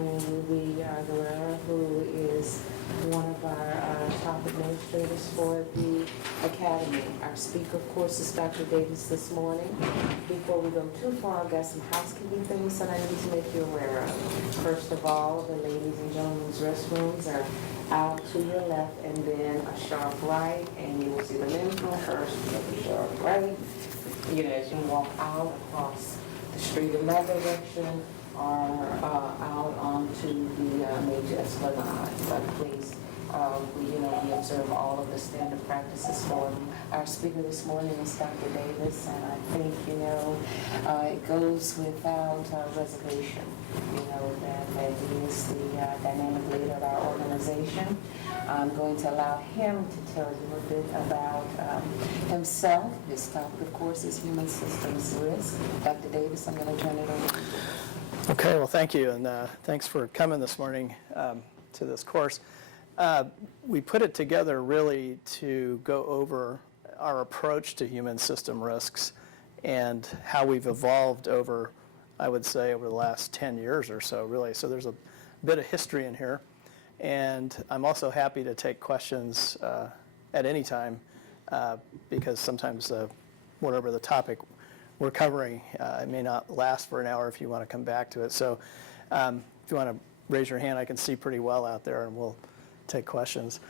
Louis Guerrero, who is one of our top administrators for the Academy. Our speaker, of course, is Dr. Davis this morning. Before we go too far, I've got some housekeeping things that I need to make you aware of. First of all, the ladies and gentlemen's restrooms are out to your left and then a sharp right, and you will see the men's room first, a sharp right. As you walk out across the street in that direction or out onto the major esplanade. But please, we observe all of the standard practices for them. Our speaker this morning is Dr. Davis, and I think, it goes without reservation, that he is the dynamic leader of our organization. I'm going to allow him to tell you a bit about himself. His topic, of course, is human systems risk. Dr. Davis, I'm going to turn it over to you. Okay, well, thank you, and thanks for coming this morning to this course. We put it together really to go over our approach to human system risks and how we've evolved over, I would say, over the last 10 years or so, really. So there's a bit of history in here. And I'm also happy to take questions at any time because sometimes whatever the topic we're covering, it may not last for an hour if you want to come back to it. So if you want to raise your hand, I can see pretty well out there, and we'll take questions.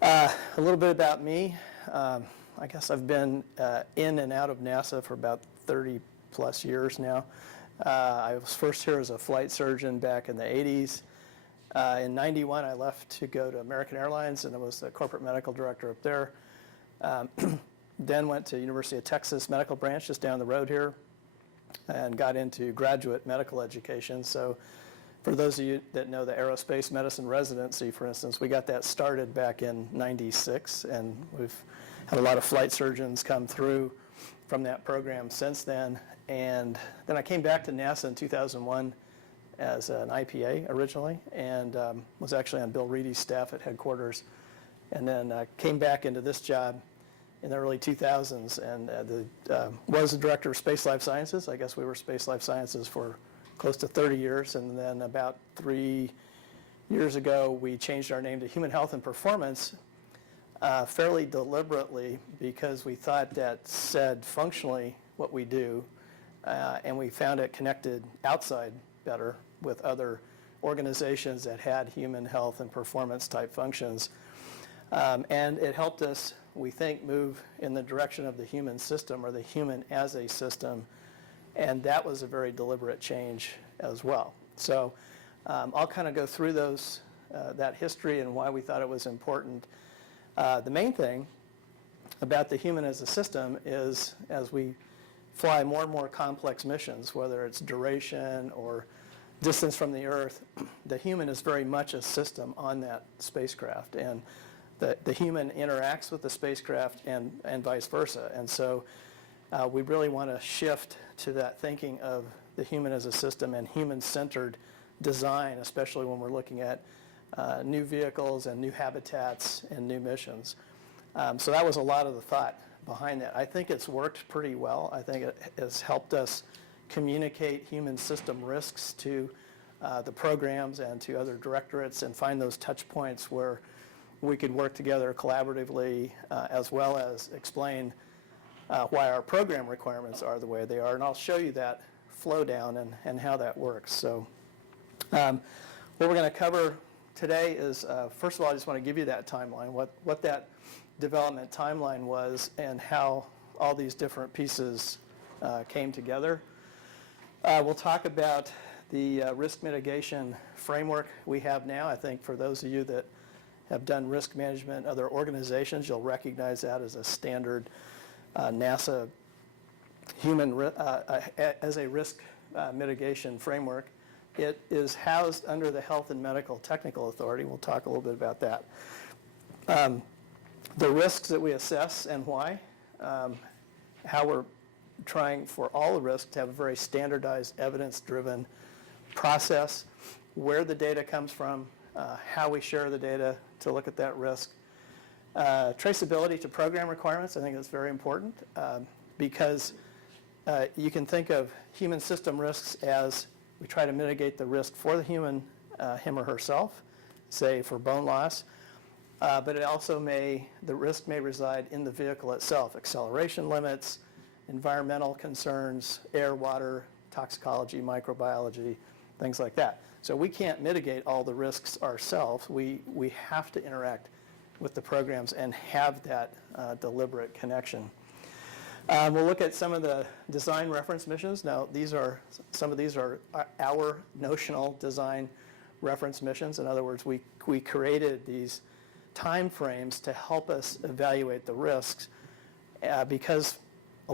A little bit about me. I guess I've been in and out of NASA for about 30 plus years now. I was first here as a flight surgeon back in the 80s. In 91, I left to go to American Airlines, and I was the corporate medical director up there. Then went to University of Texas Medical Branch just down the road here and got into graduate medical education. So for those of you that know the aerospace medicine residency, for instance, we got that started back in 96, and we've had a lot of flight surgeons come through from that program since then. And then I came back to NASA in 2001 as an IPA originally, and was actually on Bill Reedy's staff at headquarters, and then came back into this job in the early 2000s, and was the director of Space Life Sciences. I guess we were Space Life Sciences for close to 30 years, and then about 3 years ago, we changed our name to Human Health and Performance fairly deliberately because we thought that said functionally what we do, and we found it connected outside better with other organizations that had human health and performance type functions. And it helped us, we think, move in the direction of the human system or the human as a system. And that was a very deliberate change as well. So I'll kind of go through that history and why we thought it was important. The main thing about the human as a system is as we fly more and more complex missions, whether it's duration or distance from the Earth, the human is very much a system on that spacecraft. And the human interacts with the spacecraft and vice versa. And so we really want to shift to that thinking of the human as a system and human-centered design, especially when we're looking at new vehicles and new habitats and new missions. So that was a lot of the thought behind that. I think it's worked pretty well. I think it has helped us communicate human system risks to the programs and to other directorates and find those touch points where we could work together collaboratively as well as explain why our program requirements are the way they are. And I'll show you that flow down and how that works. So what we're going to cover today is, first of all, I just want to give you that timeline, what that development timeline was and how all these different pieces came together. We'll talk about the risk mitigation framework we have now. I think for those of you that have done risk management in other organizations, you'll recognize that as a standard NASA human as a risk mitigation framework. It is housed under the Health and Medical Technical Authority. We'll talk a little bit about that. The risks that we assess and why, how we're trying for all the risks to have a very standardized, evidence-driven process, where the data comes from, how we share the data to look at that risk. Traceability to program requirements, I think that's very important because you can think of human system risks as we try to mitigate the risk for the human him or herself, say for bone loss, but it also the risk may reside in the vehicle itself, acceleration limits, environmental concerns, air, water, toxicology, microbiology, things like that. So we can't mitigate all the risks ourselves. We have to interact with the programs and have that deliberate connection. We'll look at some of the design reference missions. Now, some of these are our notional design reference missions. In other words, we created these time frames to help us evaluate the risks because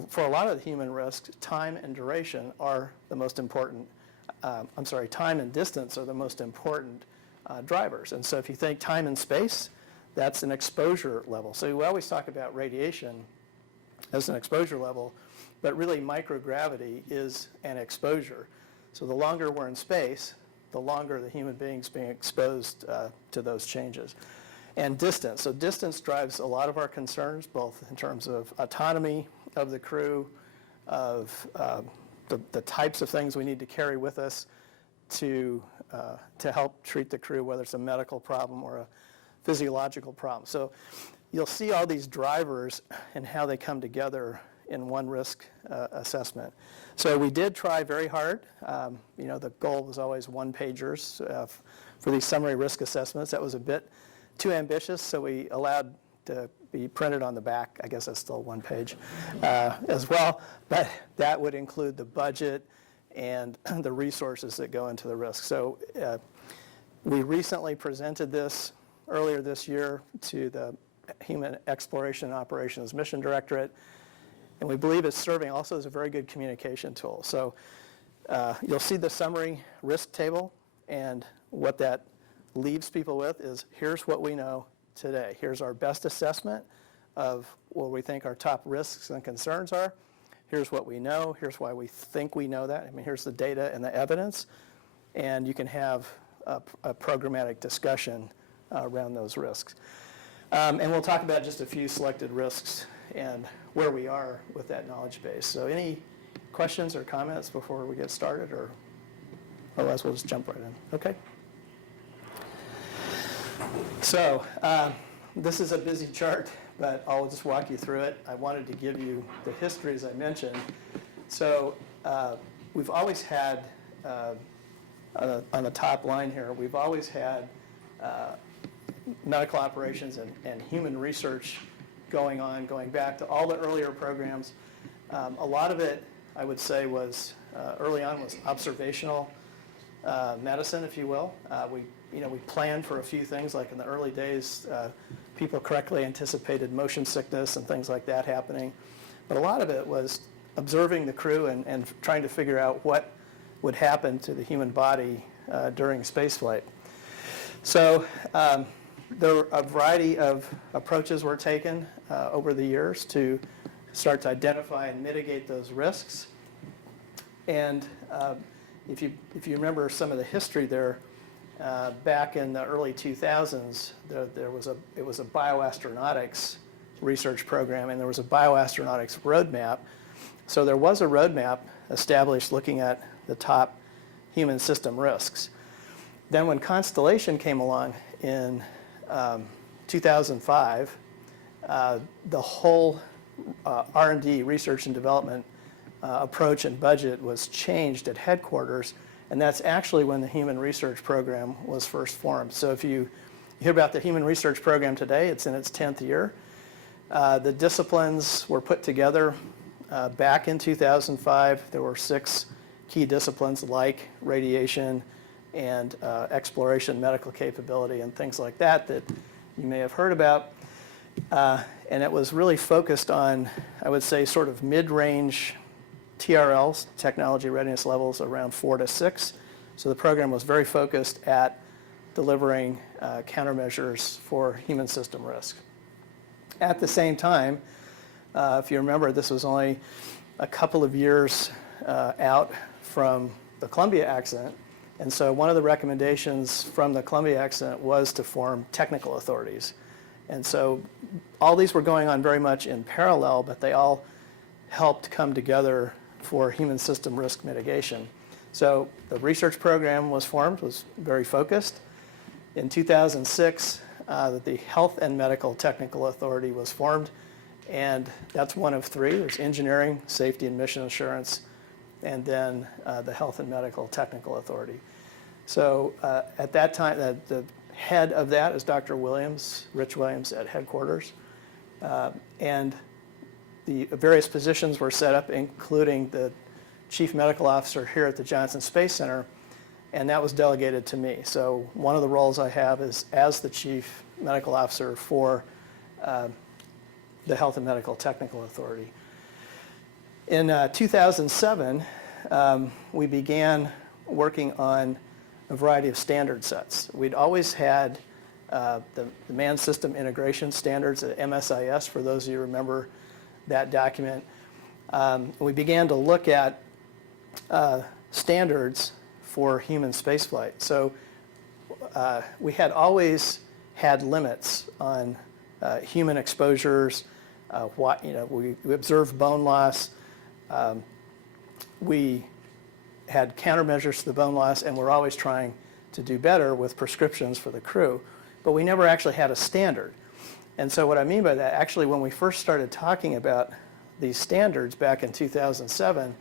for a lot of the human risks, time and duration are the most important. Time and distance are the most important drivers. And so if you think time and space, that's an exposure level. So we always talk about radiation as an exposure level, but really microgravity is an exposure. So the longer we're in space, the longer the human being's being exposed to those changes. And distance. So distance drives a lot of our concerns, both in terms of autonomy of the crew, of the types of things we need to carry with us to help treat the crew, whether it's a medical problem or a physiological problem. So you'll see all these drivers and how they come together in one risk assessment. So we did try very hard. The goal was always one-pagers for these summary risk assessments. That was a bit too ambitious, so we allowed to be printed on the back. I guess that's still one page as well, but that would include the budget and the resources that go into the risk. So we recently presented this earlier this year to the Human Exploration and Operations Mission Directorate, and we believe it's serving also as a very good communication tool. So you'll see the summary risk table, and what that leaves people with is here's what we know today. Here's our best assessment of what we think our top risks and concerns are. Here's what we know. Here's why we think we know that. Here's the data and the evidence. And you can have a programmatic discussion around those risks. And we'll talk about just a few selected risks and where we are with that knowledge base. So any questions or comments before we get started, or otherwise we'll just jump right in. Okay. So this is a busy chart, but I'll just walk you through it. I wanted to give you the history, as I mentioned. So we've always had, on the top line here, we've always had medical operations and human research going back to all the earlier programs. A lot of it, I would say, was early on was observational medicine, if you will. We planned for a few things, like in the early days, people correctly anticipated motion sickness and things like that happening. But a lot of it was observing the crew and trying to figure out what would happen to the human body during spaceflight. So there were a variety of approaches were taken over the years to start to identify and mitigate those risks. And if you remember some of the history there, back in the early 2000s, it was a bioastronautics research program, and there was a bioastronautics roadmap. So there was a roadmap established looking at the top human system risks. Then when Constellation came along in 2005, the whole R&D, research and development approach and budget was changed at headquarters, and that's actually when the Human Research Program was first formed. So if you hear about the Human Research Program today, it's in its 10th year. The disciplines were put together back in 2005. There were 6 key disciplines like radiation and exploration, medical capability, and things like that you may have heard about. And it was really focused on, I would say, sort of mid-range TRLs, technology readiness levels, around 4 to 6. So the program was very focused at delivering countermeasures for human system risk. At the same time, if you remember, this was only a couple of years out from the Columbia accident. And so one of the recommendations from the Columbia accident was to form technical authorities. And so all these were going on very much in parallel, but they all helped come together for human system risk mitigation. So the research program was formed, was very focused. In 2006, the Health and Medical Technical Authority was formed, and that's one of three. There's engineering, safety, and mission assurance, and then the Health and Medical Technical Authority. So at that time, the head of that is Dr. Williams, Rich Williams at headquarters, and the various positions were set up, including the Chief Medical Officer here at the Johnson Space Center, and that was delegated to me. So one of the roles I have is as the Chief Medical Officer for the Health and Medical Technical Authority. In 2007, we began working on a variety of standard sets. We'd always had the Manned System Integration Standards at MSIS, for those of you who remember that document. We began to look at standards for human spaceflight. So we had always had limits on human exposures. We observed bone loss. We had countermeasures to the bone loss, and we're always trying to do better with prescriptions for the crew. But we never actually had a standard. And so what I mean by that, actually when we first started talking about these standards back in 2007,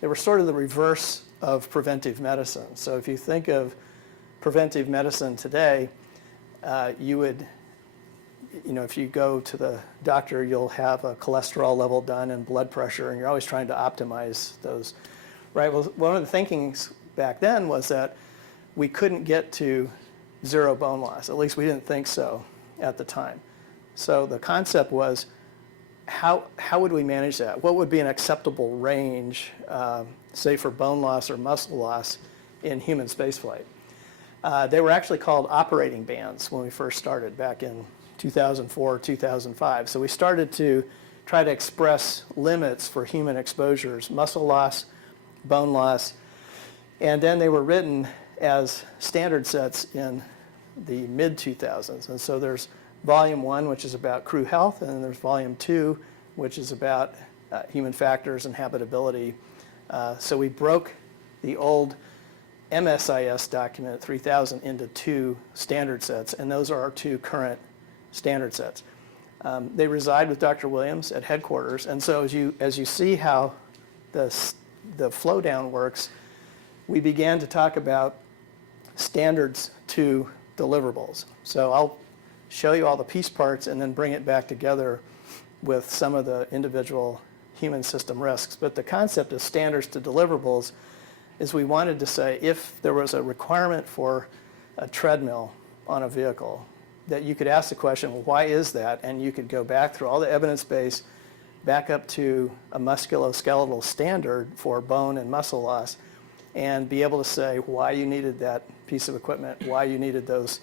they were sort of the reverse of preventive medicine. So if you think of preventive medicine today, you would, if you go to the doctor, you'll have a cholesterol level done and blood pressure, and you're always trying to optimize those, right? Well, one of the thinkings back then was that we couldn't get to zero bone loss. At least we didn't think so at the time. So the concept was, how would we manage that? What would be an acceptable range, say for bone loss or muscle loss in human spaceflight? They were actually called operating bands when we first started back in 2004, 2005. So we started to try to express limits for human exposures, muscle loss, bone loss, and then they were written as standard sets in the mid-2000s. And so there's Volume 1, which is about crew health, and then there's Volume 2, which is about human factors and habitability. So we broke the old MSIS document 3000 into two standard sets, and those are our two current standard sets. They reside with Dr. Williams at headquarters, and so as you see how the flow down works, we began to talk about standards to deliverables. So I'll show you all the piece parts and then bring it back together with some of the individual human system risks. But the concept of standards to deliverables is we wanted to say if there was a requirement for a treadmill on a vehicle, that you could ask the question, well, why is that? And you could go back through all the evidence base, back up to a musculoskeletal standard for bone and muscle loss, and be able to say why you needed that piece of equipment, why you needed those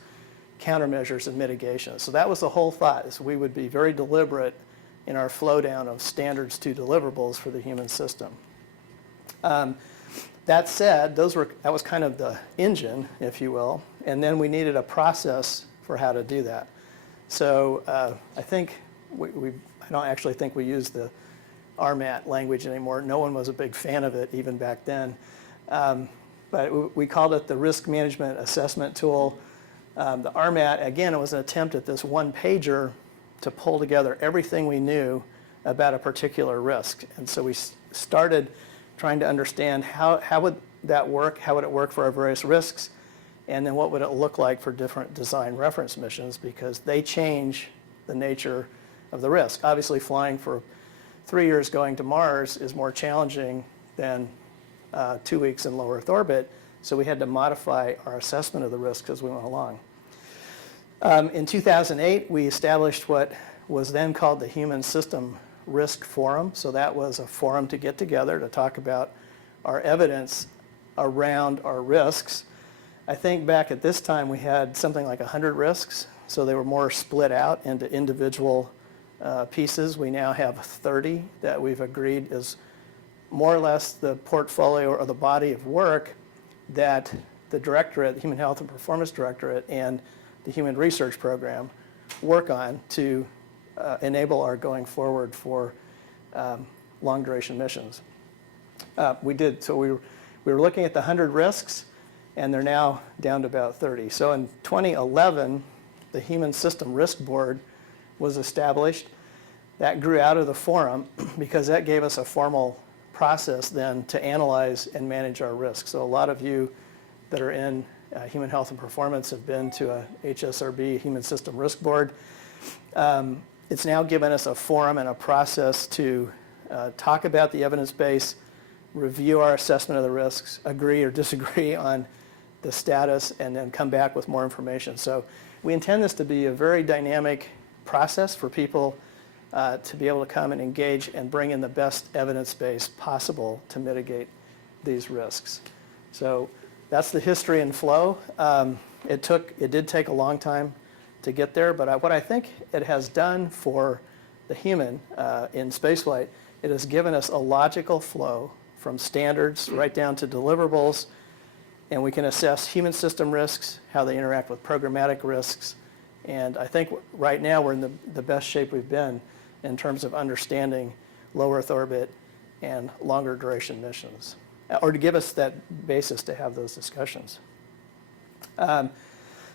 countermeasures and mitigation. So that was the whole thought, is we would be very deliberate in our flow down of standards to deliverables for the human system. That said, that was kind of the engine, if you will, and then we needed a process for how to do that. So I think I don't actually think we use the RMAT language anymore. No one was a big fan of it even back then. But we called it the Risk Management Assessment Tool. The RMAT, again, it was an attempt at this one-pager to pull together everything we knew about a particular risk. And so we started trying to understand how would that work, how would it work for our various risks, and then what would it look like for different design reference missions, because they change the nature of the risk. Obviously, flying for 3 years going to Mars is more challenging than 2 weeks in low Earth orbit, so we had to modify our assessment of the risk as we went along. In 2008, we established what was then called the Human System Risk Forum. So that was a forum to get together to talk about our evidence around our risks. I think back at this time we had something like 100 risks, so they were more split out into individual pieces. We now have 30 that we've agreed is more or less the portfolio or the body of work that the Directorate, the Human Health and Performance Directorate, and the Human Research Program work on to enable our going forward for long duration missions. We we were looking at the 100 risks, and they're now down to about 30. So in 2011, the Human System Risk Board was established. That grew out of the forum because that gave us a formal process then to analyze and manage our risks. So a lot of you that are in human health and performance have been to a HSRB, Human System Risk Board. It's now given us a forum and a process to talk about the evidence base, review our assessment of the risks, agree or disagree on the status, and then come back with more information. So we intend this to be a very dynamic process for people to be able to come and engage and bring in the best evidence base possible to mitigate these risks. So that's the history and flow. It did take a long time to get there, but what I think it has done for the human in spaceflight, it has given us a logical flow from standards right down to deliverables, and we can assess human system risks, how they interact with programmatic risks, and I think right now we're in the best shape we've been in terms of understanding low Earth orbit and longer duration missions, or to give us that basis to have those discussions.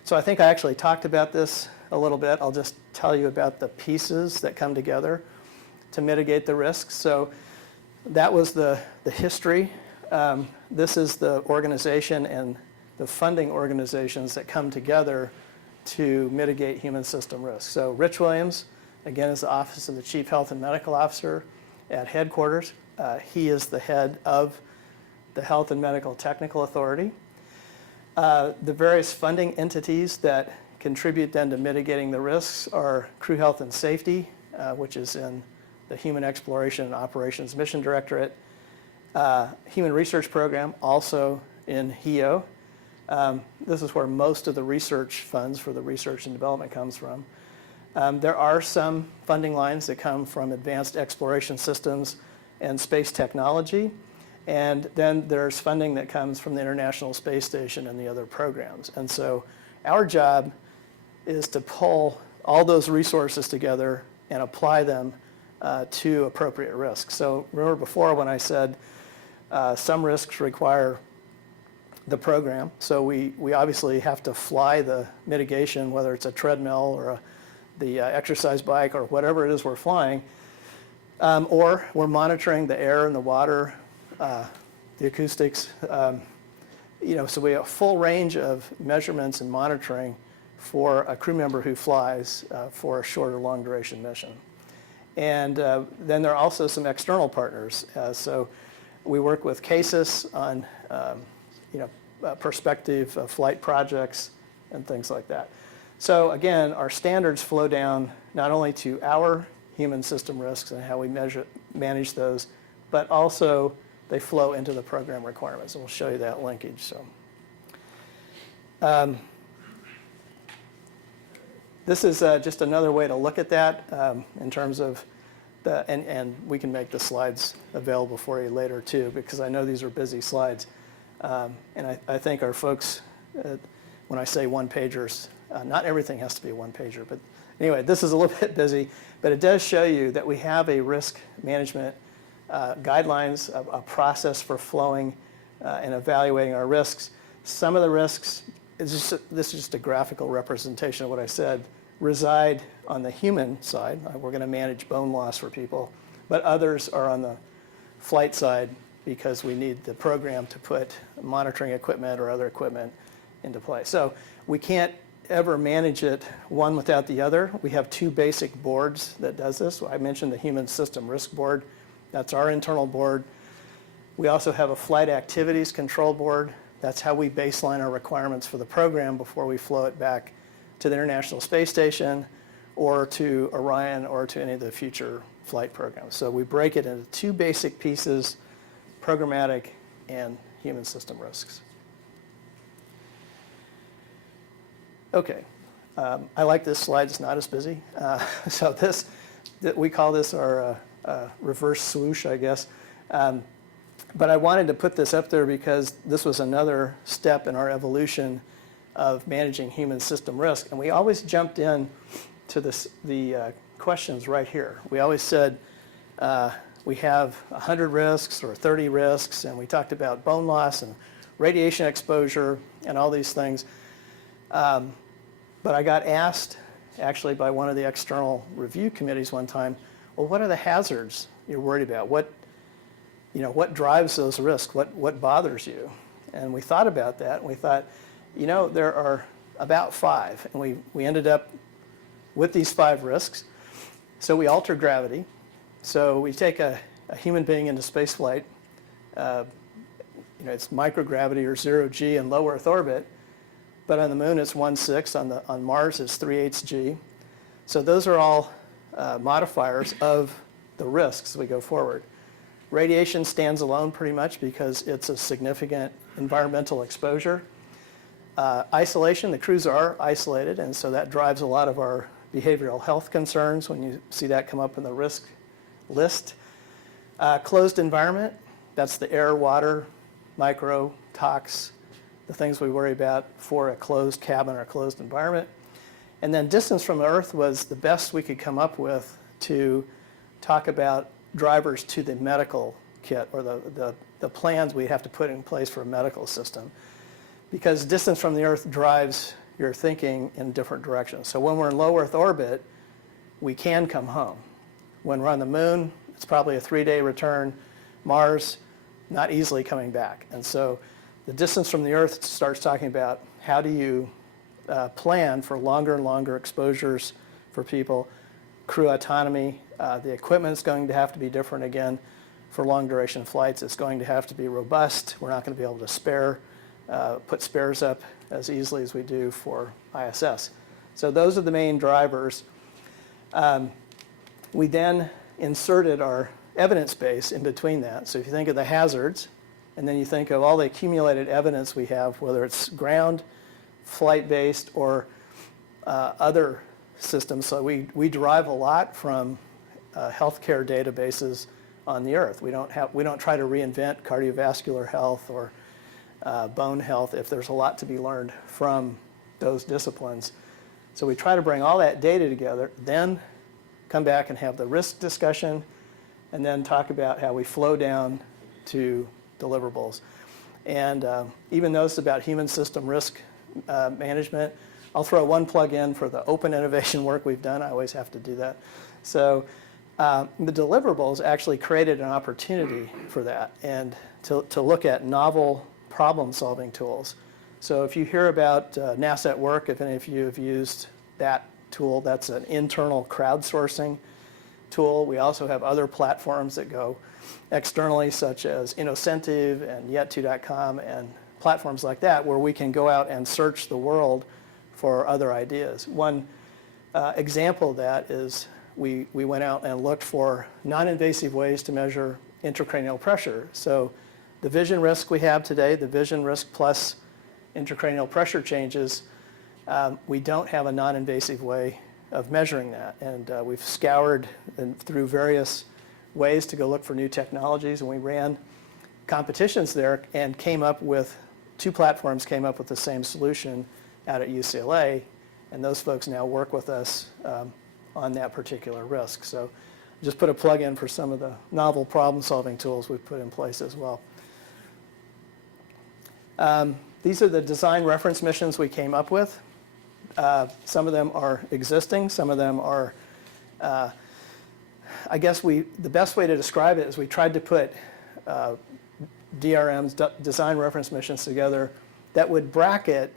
So I think I actually talked about this a little bit. I'll just tell you about the pieces that come together to mitigate the risks. So that was the history. This is the organization and the funding organizations that come together to mitigate human system risk. So Rich Williams, again, is the Office of the Chief Health and Medical Officer at headquarters. He is the head of the Health and Medical Technical Authority. The various funding entities that contribute then to mitigating the risks are Crew Health and Safety, which is in the Human Exploration and Operations Mission Directorate. Human Research Program, also in HEO. This is where most of the research funds for the research and development comes from. There are some funding lines that come from Advanced Exploration Systems and Space Technology. And then there's funding that comes from the International Space Station and the other programs. And so our job is to pull all those resources together and apply them to appropriate risks. So remember before when I said some risks require the program. So we obviously have to fly the mitigation, whether it's a treadmill or the exercise bike or whatever it is we're flying, or we're monitoring the air and the water, the acoustics. So we have a full range of measurements and monitoring for a crew member who flies for a short or long duration mission. And then there are also some external partners. So we work with CASIS on prospective flight projects and things like that. So again, our standards flow down not only to our human system risks and how we manage those, but also they flow into the program requirements, and we'll show you that linkage. So, this is just another way to look at that in terms of and we can make the slides available for you later too, because I know these are busy slides. And I think our folks, when I say one-pagers, not everything has to be a one-pager, but anyway, this is a little bit busy, but it does show you that we have a risk management guidelines, a process for flowing and evaluating our risks. Some of the risks, this is just a graphical representation of what I said, reside on the human side. We're going to manage bone loss for people, but others are on the flight side because we need the program to put monitoring equipment or other equipment into place. So we can't ever manage it one without the other. We have two basic boards that does this. I mentioned the Human System Risk Board. That's our internal board. We also have a Flight Activities Control Board. That's how we baseline our requirements for the program before we flow it back to the International Space Station or to Orion or to any of the future flight programs. So we break it into two basic pieces, programmatic and human system risks. Okay, I like this slide, it's not as busy. So we call this our reverse swoosh, I guess. But I wanted to put this up there because this was another step in our evolution of managing human system risk. And we always jumped in to the questions right here. We always said, we have 100 risks or 30 risks, and we talked about bone loss and radiation exposure and all these things. But I got asked actually by one of the external review committees one time, well, what are the hazards you're worried about? What drives those risks? What bothers you? And we thought about that, and we thought, there are about 5, and we ended up with these 5 risks. So we alter gravity. So we take a human being into space flight. It's microgravity or 0G in low Earth orbit, but on the moon it's 1/6. On Mars it's 3/8 G. So those are all modifiers of the risks as we go forward. Radiation stands alone pretty much because it's a significant environmental exposure. Isolation, the crews are isolated, and so that drives a lot of our behavioral health concerns when you see that come up in the risk list. Closed environment, that's the air, water, micro, tox, the things we worry about for a closed cabin or a closed environment. And then distance from Earth was the best we could come up with to talk about drivers to the medical kit or the plans we have to put in place for a medical system. Because distance from the Earth drives your thinking in different directions. So when we're in low Earth orbit, we can come home. When we're on the moon, it's probably a 3-day return. Mars, not easily coming back. And so the distance from the Earth starts talking about how do you plan for longer and longer exposures for people, crew autonomy. The equipment's going to have to be different again for long duration flights. It's going to have to be robust. We're not going to be able to put spares up as easily as we do for ISS. So those are the main drivers. We then inserted our evidence base in between that. So if you think of the hazards, and then you think of all the accumulated evidence we have, whether it's ground, flight-based, or other systems. So we derive a lot from healthcare databases on the Earth. We don't try to reinvent cardiovascular health or bone health if there's a lot to be learned from those disciplines. So we try to bring all that data together, then come back and have the risk discussion, and then talk about how we flow down to deliverables. And even though it's about human system risk management, I'll throw one plug in for the open innovation work we've done. I always have to do that. So the deliverables actually created an opportunity for that and to look at novel problem-solving tools. So if you hear about NASA at Work, if any of you have used that tool, that's an internal crowdsourcing tool. We also have other platforms that go externally, such as Innocentive and Yet2.com and platforms like that, where we can go out and search the world for other ideas. One example of that is we went out and looked for non-invasive ways to measure intracranial pressure. So the vision risk we have today, the vision risk plus intracranial pressure changes, we don't have a non-invasive way of measuring that. And we've scoured through various ways to go look for new technologies, and we ran competitions there and came up with, 2 platforms came up with the same solution out at UCLA, and those folks now work with us on that particular risk. So just put a plug in for some of the novel problem-solving tools we've put in place as well. These are the design reference missions we came up with. Some of them are existing, some of them are, I guess the best way to describe it is we tried to put DRMs, design reference missions, together that would bracket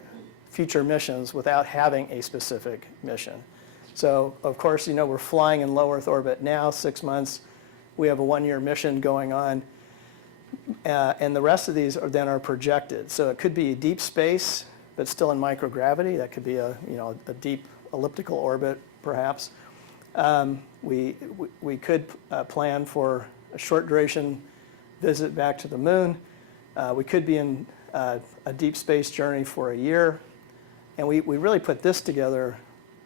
future missions without having a specific mission. So of course, we're flying in low Earth orbit now, 6 months. We have a 1-year mission going on. And the rest of these are projected. So it could be deep space, but still in microgravity. That could be a deep elliptical orbit, perhaps. We could plan for a short duration visit back to the moon. We could be in a deep space journey for a year. And we really put this together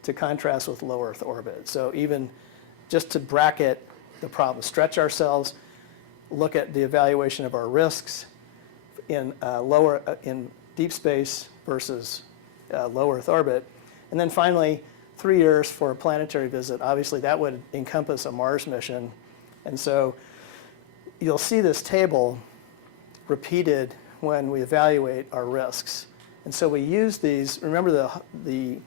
to contrast with low Earth orbit. So even just to bracket the problem, stretch ourselves, look at the evaluation of our risks in in deep space versus low Earth orbit. And then finally, 3 years for a planetary visit. Obviously, that would encompass a Mars mission. And so you'll see this table repeated when we evaluate our risks. And so we use these, remember the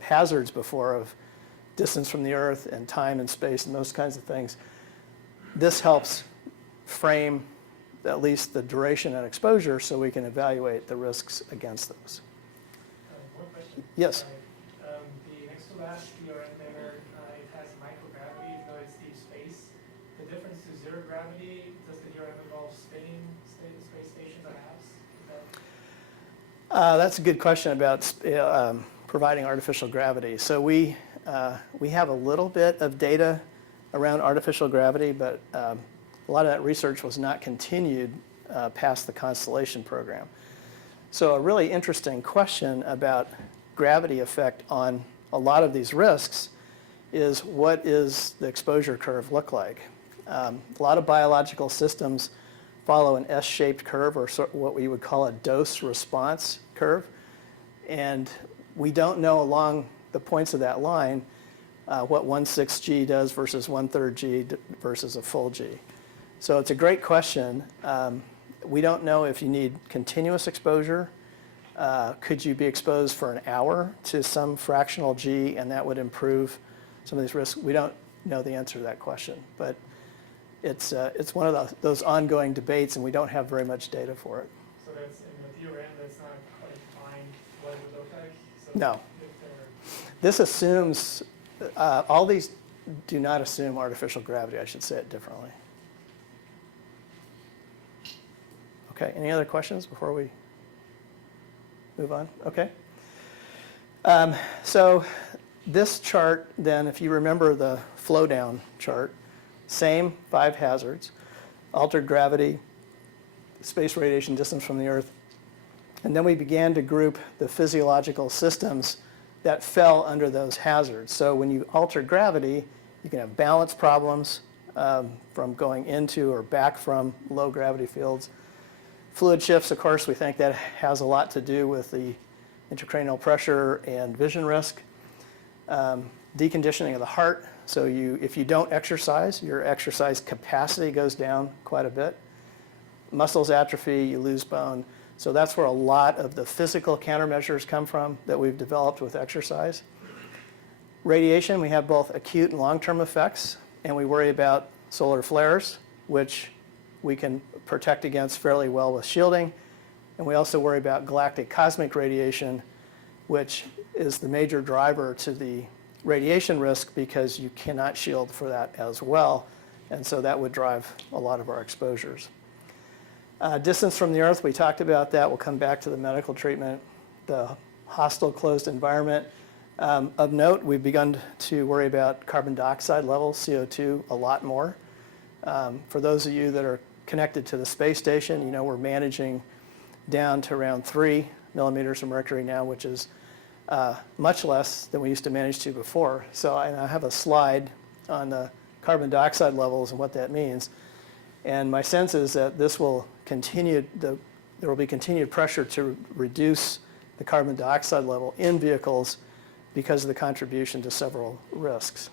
hazards before of distance from the Earth and time and space and those kinds of things. This helps frame at least the duration and exposure so we can evaluate the risks against those. One question. Yes. The next to last DRM there, it has microgravity, even though it's deep space. The difference to zero gravity, does the DRM involve spinning space stations or apps? That's a good question about providing artificial gravity. So we have a little bit of data around artificial gravity, but a lot of that research was not continued past the Constellation program. So a really interesting question about gravity effect on a lot of these risks is, what is the exposure curve look like? A lot of biological systems follow an S-shaped curve, or what we would call a dose response curve. And we don't know along the points of that line what 1/6 G does versus 1/3 G versus a full G. So it's a great question. We don't know if you need continuous exposure. Could you be exposed for an hour to some fractional G and that would improve some of these risks? We don't know the answer to that question, but it's one of those ongoing debates, and we don't have very much data for it. So that's in the DRM, that's not quite defined what it would look like? So No. This assumes, all these do not assume artificial gravity. I should say it differently. Okay, any other questions before we move on? Okay. So this chart then, if you remember the flow down chart, same 5 hazards: altered gravity, space radiation, distance from the Earth. And then we began to group the physiological systems that fell under those hazards. So when you alter gravity, you can have balance problems from going into or back from low gravity fields. Fluid shifts, of course, we think that has a lot to do with the intracranial pressure and vision risk. Deconditioning of the heart. So if you don't exercise, your exercise capacity goes down quite a bit. Muscles atrophy, you lose bone. So that's where a lot of the physical countermeasures come from that we've developed with exercise. Radiation, we have both acute and long-term effects, and we worry about solar flares, which we can protect against fairly well with shielding. And we also worry about galactic cosmic radiation, which is the major driver to the radiation risk because you cannot shield for that as well. And so that would drive a lot of our exposures. Distance from the Earth, we talked about that. We'll come back to the medical treatment. The hostile closed environment. Of note, we've begun to worry about carbon dioxide levels, CO2, a lot more. For those of you that are connected to the space station, you know we're managing down to around 3 millimeters of mercury now, which is much less than we used to manage to before. So I have a slide on the carbon dioxide levels and what that means. And my sense is that this will continue, there will be continued pressure to reduce the carbon dioxide level in vehicles because of the contribution to several risks.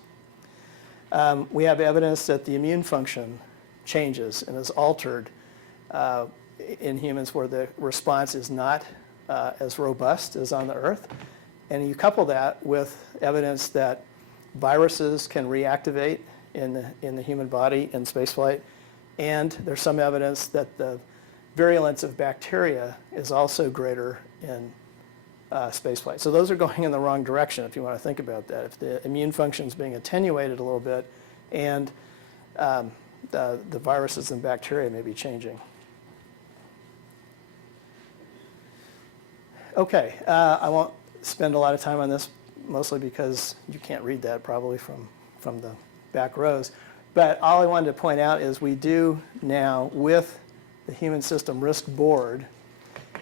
We have evidence that the immune function changes and is altered in humans where the response is not as robust as on the Earth. And you couple that with evidence that viruses can reactivate in the human body in spaceflight, and there's some evidence that the virulence of bacteria is also greater in spaceflight. So those are going in the wrong direction if you want to think about that. If the immune function is being attenuated a little bit and the viruses and bacteria may be changing. Okay, I won't spend a lot of time on this, mostly because you can't read that probably from the back rows. But all I wanted to point out is we do now, with the Human System Risk Board,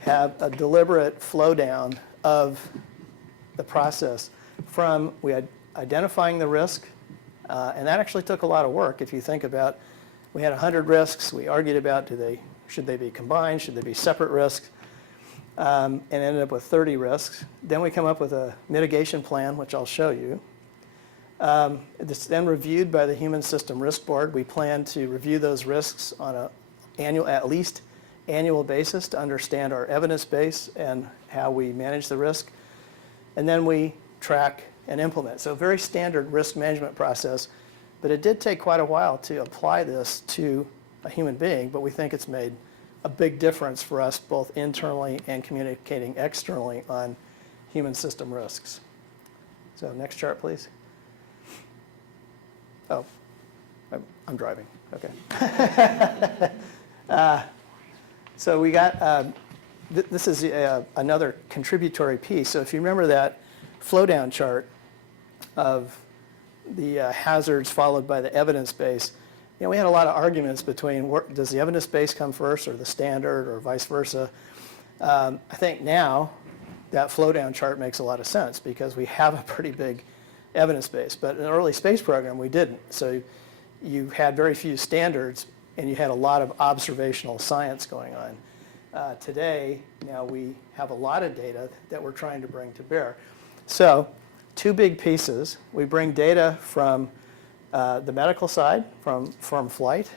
have a deliberate flow down of the process from identifying the risk, and that actually took a lot of work. If you think about, we had 100 risks. We argued about should they be combined, should they be separate risks, and ended up with 30 risks. Then we come up with a mitigation plan, which I'll show you. It's then reviewed by the Human System Risk Board. We plan to review those risks on at least annual basis to understand our evidence base and how we manage the risk. And then we track and implement. So very standard risk management process, but it did take quite a while to apply this to a human being, but we think it's made a big difference for us both internally and communicating externally on human system risks. So next chart, please. Oh, I'm driving, okay. So we got, this is another contributory piece. So if you remember that flow down chart of the hazards followed by the evidence base, you know, we had a lot of arguments between does the evidence base come first or the standard or vice versa. I think now that flow down chart makes a lot of sense because we have a pretty big evidence base, but in the early space program we didn't. So you had very few standards and you had a lot of observational science going on. Today, now we have a lot of data that we're trying to bring to bear. So two big pieces. We bring data from the medical side, from flight.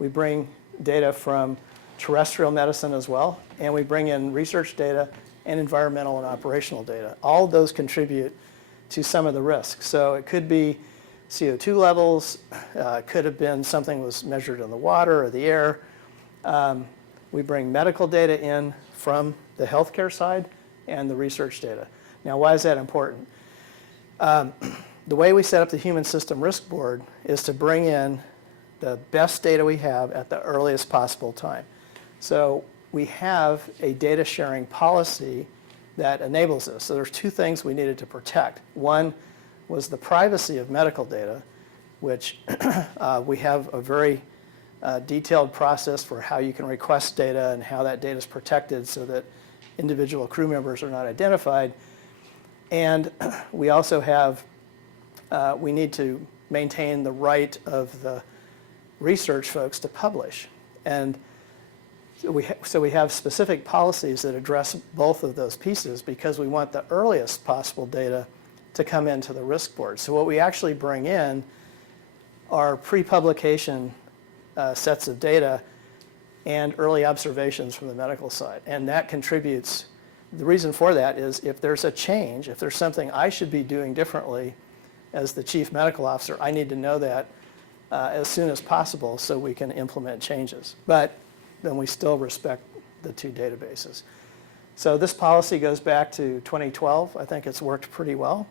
We bring data from terrestrial medicine as well, and we bring in research data and environmental and operational data. All of those contribute to some of the risks. So it could be CO2 levels, could have been something was measured in the water or the air. We bring medical data in from the healthcare side and the research data. Now, why is that important? The way we set up the Human System Risk Board is to bring in the best data we have at the earliest possible time. So we have a data sharing policy that enables this. So there's two things we needed to protect. One was the privacy of medical data, which we have a very detailed process for how you can request data and how that data is protected so that individual crew members are not identified. And we also have, we need to maintain the right of the research folks to publish. And so we have specific policies that address both of those pieces because we want the earliest possible data to come into the risk board. So what we actually bring in are pre-publication sets of data and early observations from the medical side. And that contributes, the reason for that is if there's a change, if there's something I should be doing differently as the chief medical officer, I need to know that as soon as possible so we can implement changes. But then we still respect the two databases. So this policy goes back to 2012. I think it's worked pretty well.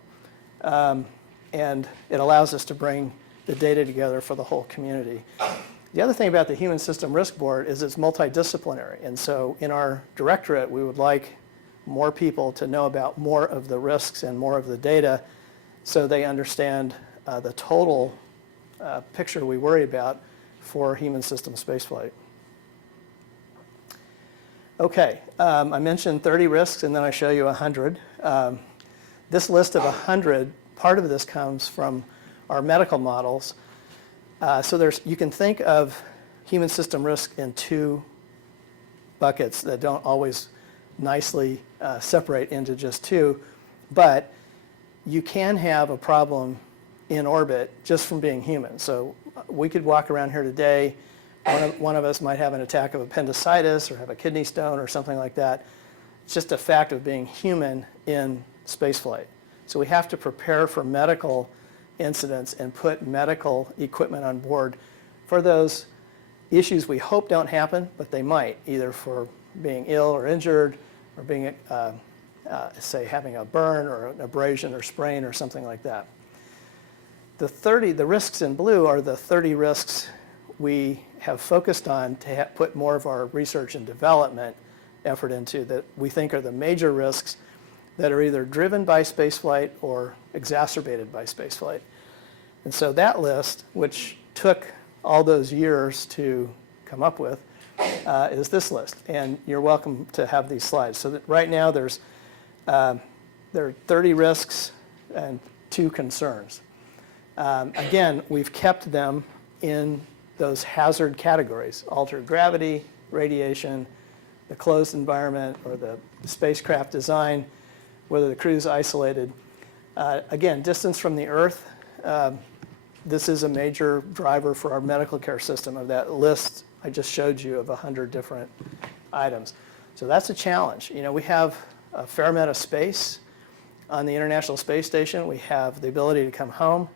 And it allows us to bring the data together for the whole community. The other thing about the Human System Risk Board is it's multidisciplinary. And so in our directorate, we would like more people to know about more of the risks and more of the data so they understand the total picture we worry about for human system spaceflight. Okay, I mentioned 30 risks and then I show you 100. This list of 100, part of this comes from our medical models. So you can think of human system risk in two buckets that don't always nicely separate into just two, but you can have a problem in orbit just from being human. So we could walk around here today, one of us might have an attack of appendicitis or have a kidney stone or something like that. It's just a fact of being human in spaceflight. So we have to prepare for medical incidents and put medical equipment on board for those issues we hope don't happen, but they might, either for being ill or injured or being, say, having a burn or an abrasion or sprain or something like that. The risks in blue are the 30 risks we have focused on to put more of our research and development effort into that we think are the major risks that are either driven by spaceflight or exacerbated by spaceflight. And so that list, which took all those years to come up with, is this list. And you're welcome to have these slides. So that right now there are 30 risks and 2 concerns. Again, we've kept them in those hazard categories: altered gravity, radiation, the closed environment, or the spacecraft design, whether the crew's isolated. Again, distance from the Earth. This is a major driver for our medical care system of that list I just showed you of 100 different items. So that's a challenge. You know, we have a fair amount of space on the International Space Station. We have the ability to come home.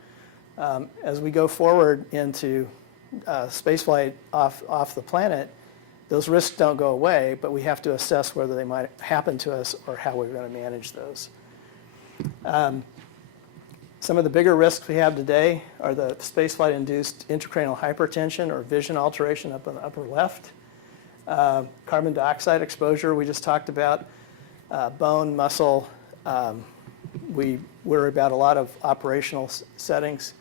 As we go forward into spaceflight off the planet, those risks don't go away, but we have to assess whether they might happen to us or how we're going to manage those. Some of the bigger risks we have today are the spaceflight-induced intracranial hypertension or vision alteration up in the upper left, carbon dioxide exposure we just talked about, bone, muscle. We worry about a lot of operational settings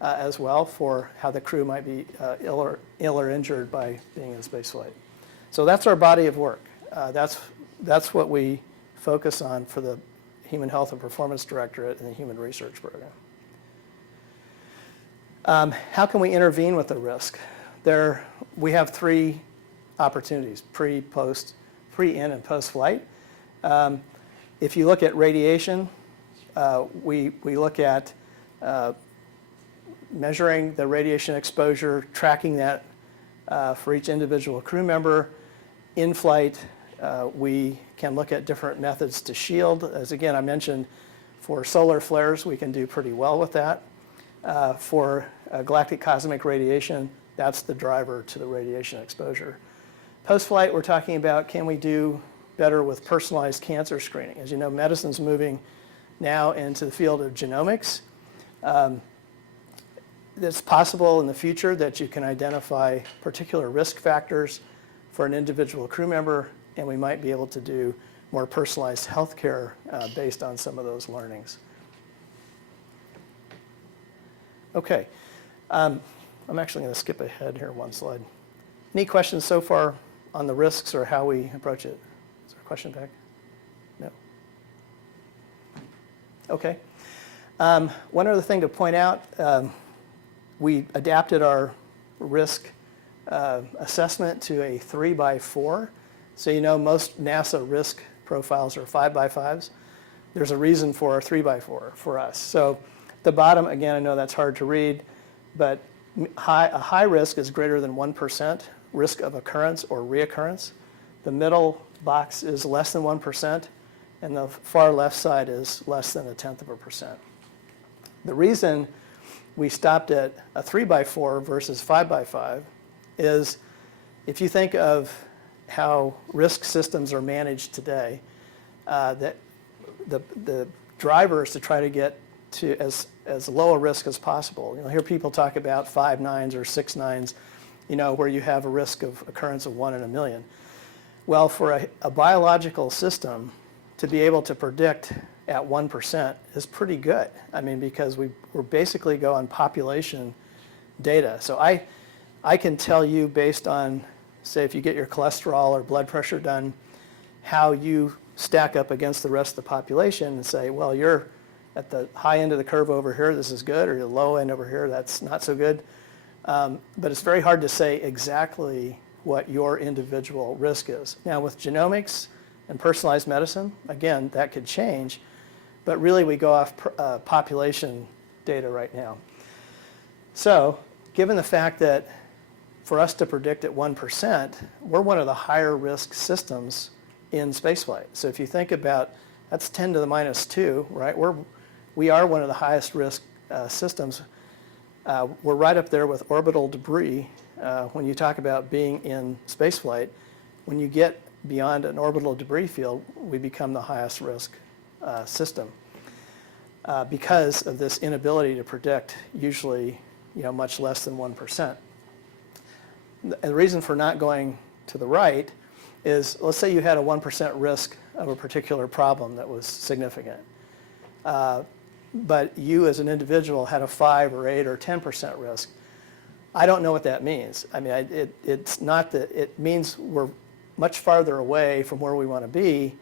as well for how the crew might be ill or injured by being in spaceflight. So that's our body of work. That's what we focus on for the Human Health and Performance Directorate and the Human Research Program. How can we intervene with the risk? We have 3 opportunities: pre, in, and post-flight. If you look at radiation, we look at measuring the radiation exposure, tracking that for each individual crew member. In flight, we can look at different methods to shield. As again, I mentioned, for solar flares, we can do pretty well with that. For galactic cosmic radiation, that's the driver to the radiation exposure. Post-flight, we're talking about, can we do better with personalized cancer screening? As you know, medicine's moving now into the field of genomics. It's possible in the future that you can identify particular risk factors for an individual crew member, and we might be able to do more personalized health care based on some of those learnings. Okay, I'm actually going to skip ahead here 1 slide. Any questions so far on the risks or how we approach it? Is there a question back? No? Okay. One other thing to point out, we adapted our risk assessment to a 3x4. So you know most NASA risk profiles are 5x5s. There's a reason for a 3x4 for us. So the bottom, again, I know that's hard to read, but a high risk is greater than 1% risk of occurrence or reoccurrence. The middle box is less than 1%, and the far left side is less than 0.1%. The reason we stopped at a 3x4 versus 5x5 is if you think of how risk systems are managed today, that the driver is to try to get to as low a risk as possible. You'll hear people talk about 5 nines or 6 nines, you know, where you have a risk of occurrence of 1 in a million. Well, for a biological system to be able to predict at 1% is pretty good. I mean, because we're basically go on population data. So I can tell you based on, say, if you get your cholesterol or blood pressure done, how you stack up against the rest of the population and say, well, you're at the high end of the curve over here, this is good, or the low end over here, that's not so good. But it's very hard to say exactly what your individual risk is. Now with genomics and personalized medicine, again, that could change, but really we go off population data right now. So given the fact that for us to predict at 1%, we're one of the higher risk systems in spaceflight. So if you think about, that's 10 to the minus 2, right? We are one of the highest risk systems. We're right up there with orbital debris. When you talk about being in spaceflight, when you get beyond an orbital debris field, we become the highest risk system because of this inability to predict, usually, you know, much less than 1%. The reason for not going to the right is, let's say you had a 1% risk of a particular problem that was significant. But you as an individual had a 5 or 8 or 10% risk. I don't know what that means. I mean, it's not that it means we're much farther away from where we want to be,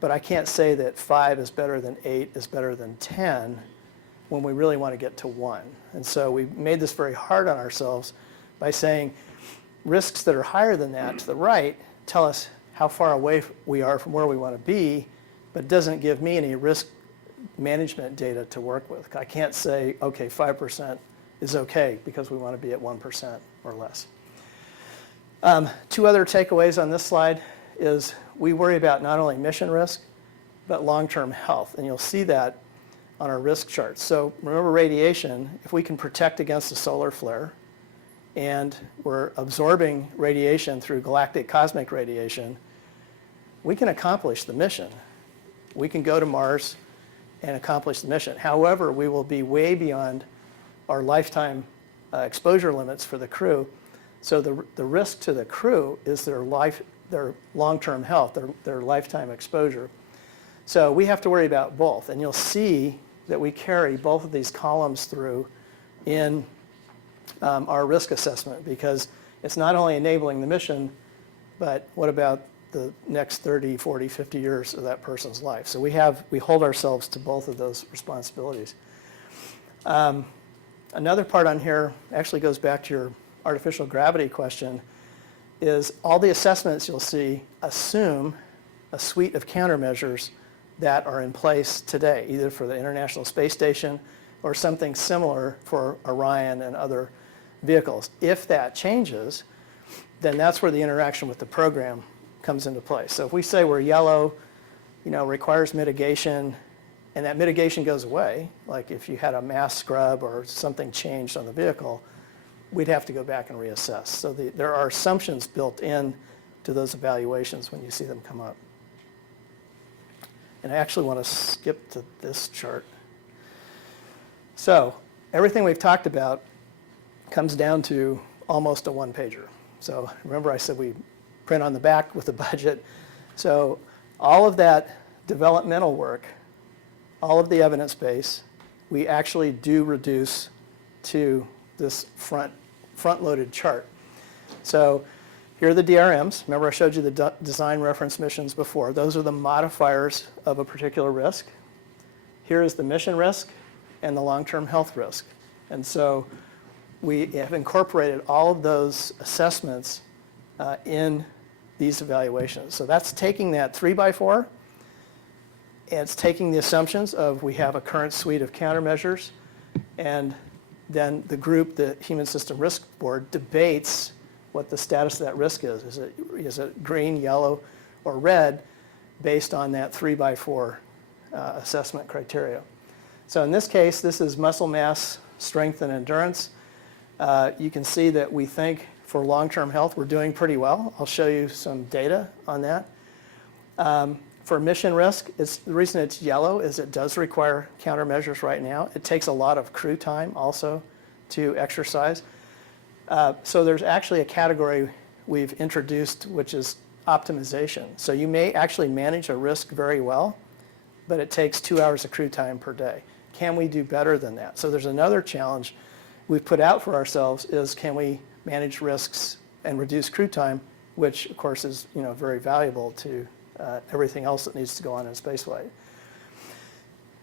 but I can't say that 5 is better than 8 is better than 10 when we really want to get to 1. And so we made this very hard on ourselves by saying risks that are higher than that to the right tell us how far away we are from where we want to be, but doesn't give me any risk management data to work with. I can't say, okay, 5% is okay because we want to be at 1% or less. Two other takeaways on this slide is we worry about not only mission risk, but long-term health. And you'll see that on our risk charts. So remember radiation, if we can protect against a solar flare, and we're absorbing radiation through galactic cosmic radiation, we can accomplish the mission. We can go to Mars and accomplish the mission. However, we will be way beyond our lifetime exposure limits for the crew. So the risk to the crew is their long-term health, their lifetime exposure. So we have to worry about both. And you'll see that we carry both of these columns through in our risk assessment, because it's not only enabling the mission, but what about the next 30, 40, 50 years of that person's life? So we hold ourselves to both of those responsibilities. Another part on here actually goes back to your artificial gravity question, is all the assessments you'll see assume a suite of countermeasures that are in place today, either for the International Space Station or something similar for Orion and other vehicles. If that changes, then that's where the interaction with the program comes into play. So if we say we're yellow, requires mitigation, and that mitigation goes away, like if you had a mass scrub or something changed on the vehicle, we'd have to go back and reassess. So there are assumptions built in to those evaluations when you see them come up. And I actually want to skip to this chart. So everything we've talked about comes down to almost a one-pager. So remember I said we print on the back with the budget. So all of that developmental work, all of the evidence base, we actually do reduce to this front-loaded chart. So here are the DRMs. Remember I showed you the design reference missions before. Those are the modifiers of a particular risk. Here is the mission risk and the long-term health risk. And so we have incorporated all of those assessments in these evaluations. So that's taking that 3x4, and it's taking the assumptions of we have a current suite of countermeasures, and then the group, the Human System Risk Board, debates what the status of that risk is. Is it green, yellow, or red based on that 3x4 assessment criteria. So in this case, this is muscle mass, strength, and endurance. You can see that we think for long-term health, we're doing pretty well. I'll show you some data on that. For mission risk, the reason it's yellow is it does require countermeasures right now. It takes a lot of crew time also to exercise. So there's actually a category we've introduced, which is optimization. So you may actually manage a risk very well, but it takes 2 hours of crew time per day. Can we do better than that? So there's another challenge we've put out for ourselves is, can we manage risks and reduce crew time, which of course is very valuable to everything else that needs to go on in spaceflight.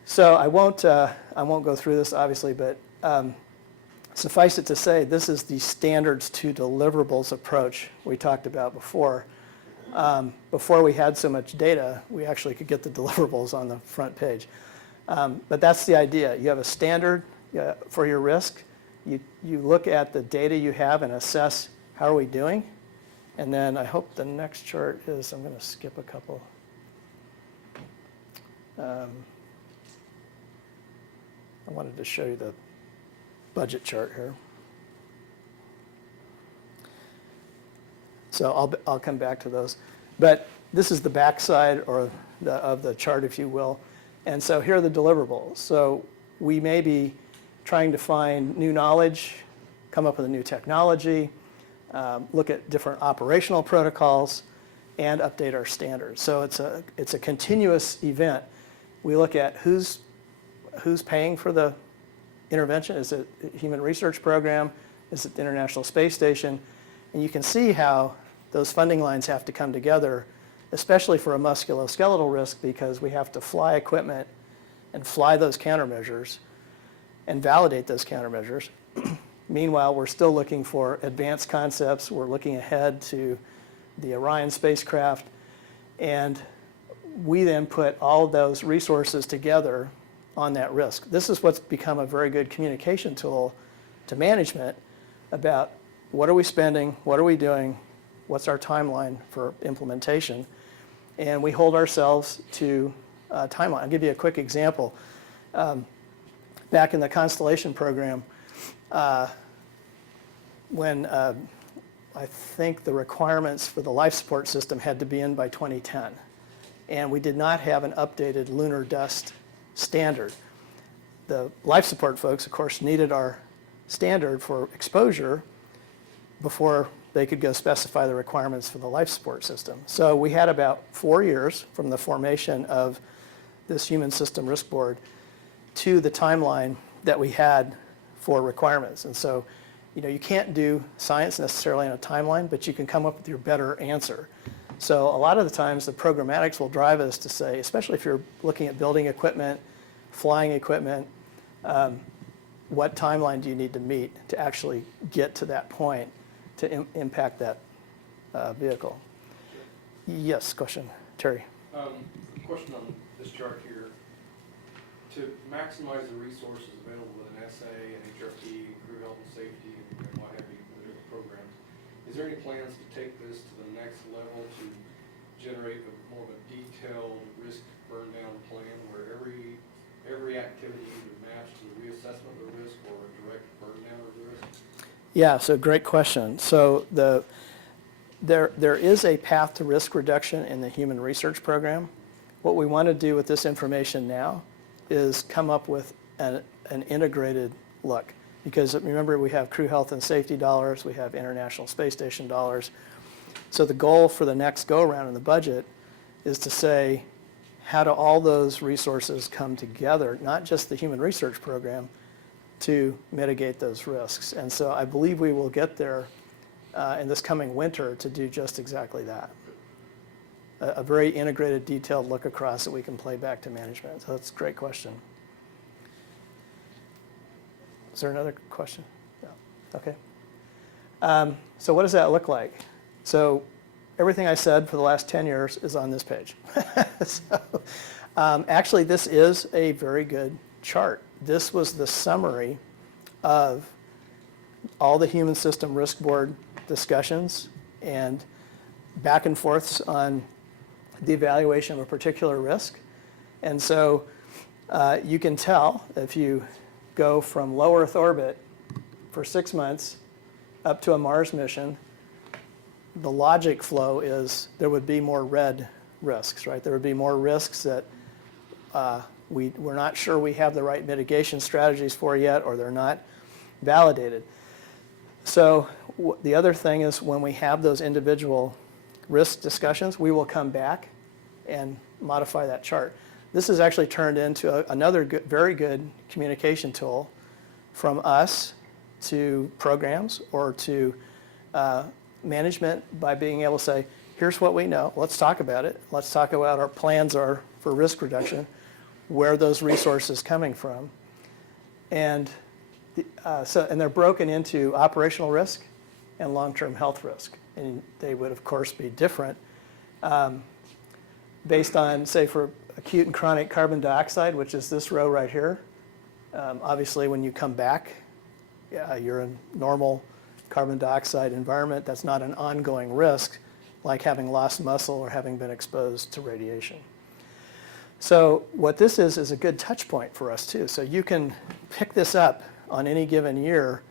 So I won't go through this obviously, but suffice it to say, this is the standards to deliverables approach we talked about before. Before we had so much data, we actually could get the deliverables on the front page. But that's the idea. You have a standard for your risk. You look at the data you have and assess how are we doing. And then I hope the next chart is, I'm going to skip a couple. I wanted to show you the budget chart here. So I'll come back to those. But this is the backside of the chart, if you will. And so here are the deliverables. So we may be trying to find new knowledge, come up with a new technology, look at different operational protocols, and update our standards. So it's a continuous event. We look at who's paying for the intervention. Is it a human research program? Is it the International Space Station? And you can see how those funding lines have to come together, especially for a musculoskeletal risk, because we have to fly equipment and fly those countermeasures and validate those countermeasures. Meanwhile, we're still looking for advanced concepts. We're looking ahead to the Orion spacecraft. And we then put all of those resources together on that risk. This is what's become a very good communication tool to management about what are we spending, what are we doing, what's our timeline for implementation, and we hold ourselves to a timeline. I'll give you a quick example. Back in the Constellation program, when I think the requirements for the life support system had to be in by 2010, and we did not have an updated lunar dust standard. The life support folks, of course, needed our standard for exposure before they could go specify the requirements for the life support system. So we had about 4 years from the formation of this Human System Risk Board to the timeline that we had for requirements. And so, you can't do science necessarily on a timeline, but you can come up with your better answer. So a lot of the times the programmatics will drive us to say, especially if you're looking at building equipment, flying equipment, what timeline do you need to meet to actually get to that point to impact that vehicle? Yes, question, Terry. Question on this chart here. To maximize the resources available with an SA, an HRT, crew health and safety, and what have you, the different programs, is there any plans to take this to the next level to generate more of a detailed risk burn down plan where every activity either match to the reassessment of the risk or a direct burn down of the risk? Yeah, so great question. So there is a path to risk reduction in the human research program. What we want to do with this information now is come up with an integrated look. Because remember, we have crew health and safety dollars, we have International Space Station dollars. So the goal for the next go-around in the budget is to say, how do all those resources come together, not just the human research program, to mitigate those risks? And so I believe we will get there in this coming winter to do just exactly that. A very integrated, detailed look across that we can play back to management. So that's a great question. Is there another question? No. Okay. So what does that look like? So everything I said for the last 10 years is on this page. So, actually, this is a very good chart. This was the summary of all the Human System Risk Board discussions and back and forths on the evaluation of a particular risk. And so you can tell if you go from low Earth orbit for 6 months up to a Mars mission, the logic flow is there would be more red risks, right? There would be more risks that we're not sure we have the right mitigation strategies for yet, or they're not validated. So the other thing is when we have those individual risk discussions, we will come back and modify that chart. This has actually turned into another very good communication tool from us to programs or to management by being able to say, here's what we know, let's talk about it, let's talk about our plans are for risk reduction, where those resources coming from. And and they're broken into operational risk and long-term health risk. And they would, of course, be different based on, say, for acute and chronic carbon dioxide, which is this row right here. Obviously, when you come back, you're in normal carbon dioxide environment. That's not an ongoing risk like having lost muscle or having been exposed to radiation. So what this is a good touch point for us too. So you can pick this up on any given year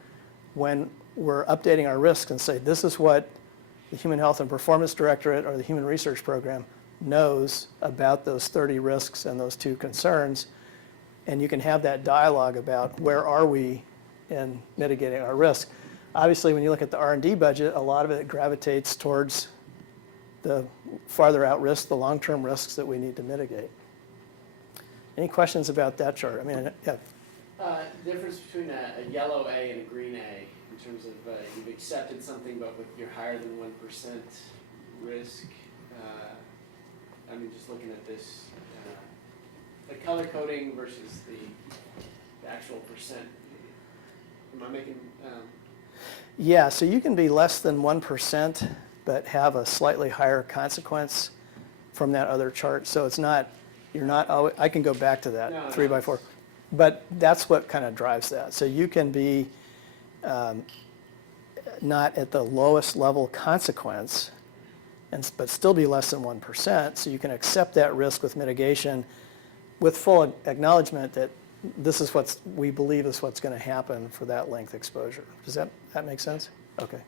when we're updating our risks and say, this is what the Human Health and Performance Directorate or the Human Research Program knows about those 30 risks and those 2 concerns. And you can have that dialogue about where are we in mitigating our risk. Obviously, when you look at the R&D budget, a lot of it gravitates towards the farther out risks, the long-term risks that we need to mitigate. Any questions about that chart? I mean, yeah. Difference between a yellow A and a green A in terms of you've accepted something, but with your higher than 1% risk. I mean, just looking at this, the color coding versus the actual percent. Am I making? Yeah, so you can be less than 1%, but have a slightly higher consequence from that other chart. So it's not, you're not always, I can go back to that, No, 3 by 4. But that's what kind of drives that. So you can be not at the lowest level consequence, but still be less than 1%. So you can accept that risk with mitigation with full acknowledgement that this is what we believe is what's going to happen for that length exposure. Does that make sense? Okay.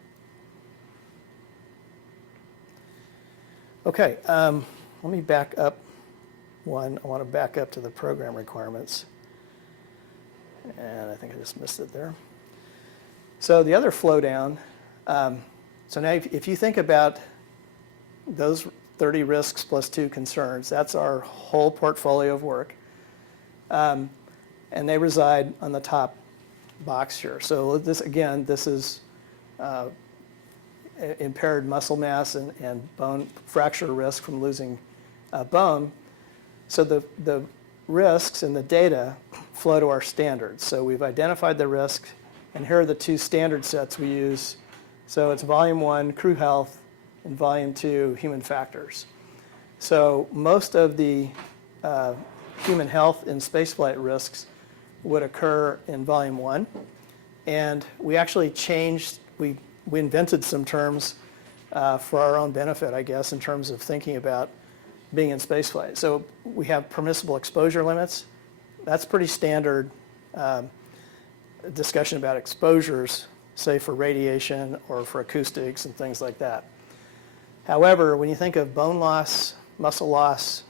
Okay, let me back up one. I want to back up to the program requirements. And I think I just missed it there. So the other flow down, so now if you think about those 30 risks plus 2 concerns, that's our whole portfolio of work. And they reside on the top box here. So this is impaired muscle mass and bone fracture risk from losing bone. So the risks and the data flow to our standards. So we've identified the risk, and here are the 2 standard sets we use. So it's volume 1, crew health, and volume 2, human factors. So most of the human health and spaceflight risks would occur in volume 1. And we actually changed, we invented some terms for our own benefit, I guess, in terms of thinking about being in spaceflight. So we have permissible exposure limits. That's pretty standard discussion about exposures, say for radiation or for acoustics and things like that. However, when you think of bone loss, muscle loss,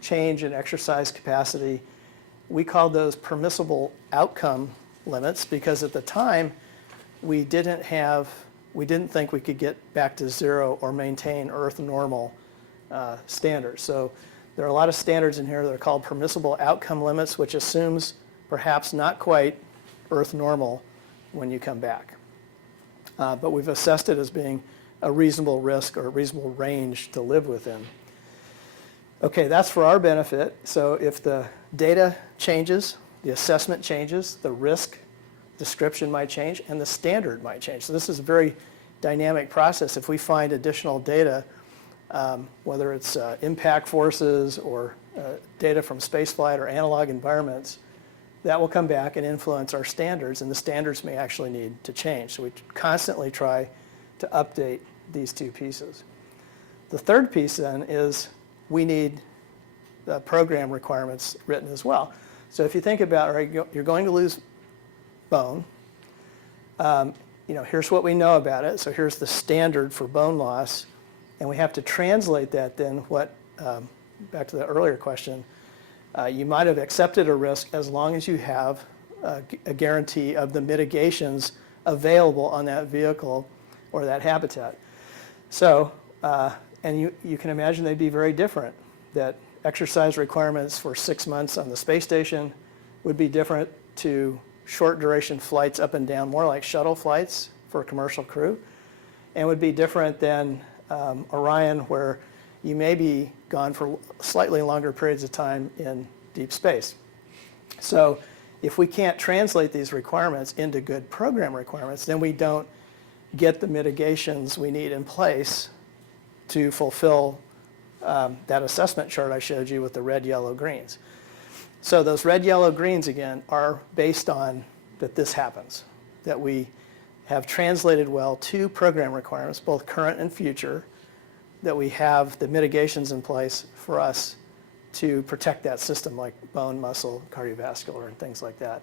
change in exercise capacity, we call those permissible outcome limits because at the time we didn't think we could get back to 0 or maintain Earth normal standards. So there are a lot of standards in here that are called permissible outcome limits, which assumes perhaps not quite Earth normal when you come back. But we've assessed it as being a reasonable risk or a reasonable range to live within. Okay, that's for our benefit. So if the data changes, the assessment changes, the risk description might change, and the standard might change. So this is a very dynamic process. If we find additional data, whether it's impact forces or data from spaceflight or analog environments, that will come back and influence our standards, and the standards may actually need to change. So we constantly try to update these 2 pieces. The third piece then is we need the program requirements written as well. So if you think about, all right, you're going to lose bone. Here's what we know about it. So here's the standard for bone loss. And we have to translate that then back to the earlier question, you might have accepted a risk as long as you have a guarantee of the mitigations available on that vehicle or that habitat. So, and you can imagine they'd be very different, that exercise requirements for 6 months on the space station would be different to short duration flights up and down, more like shuttle flights for a commercial crew, and would be different than Orion, where you may be gone for slightly longer periods of time in deep space. So if we can't translate these requirements into good program requirements, then we don't get the mitigations we need in place to fulfill that assessment chart I showed you with the red, yellow, greens. So those red, yellow, greens, again, are based on that this happens, that we have translated well 2 program requirements, both current and future, that we have the mitigations in place for us to protect that system, like bone, muscle, cardiovascular, and things like that.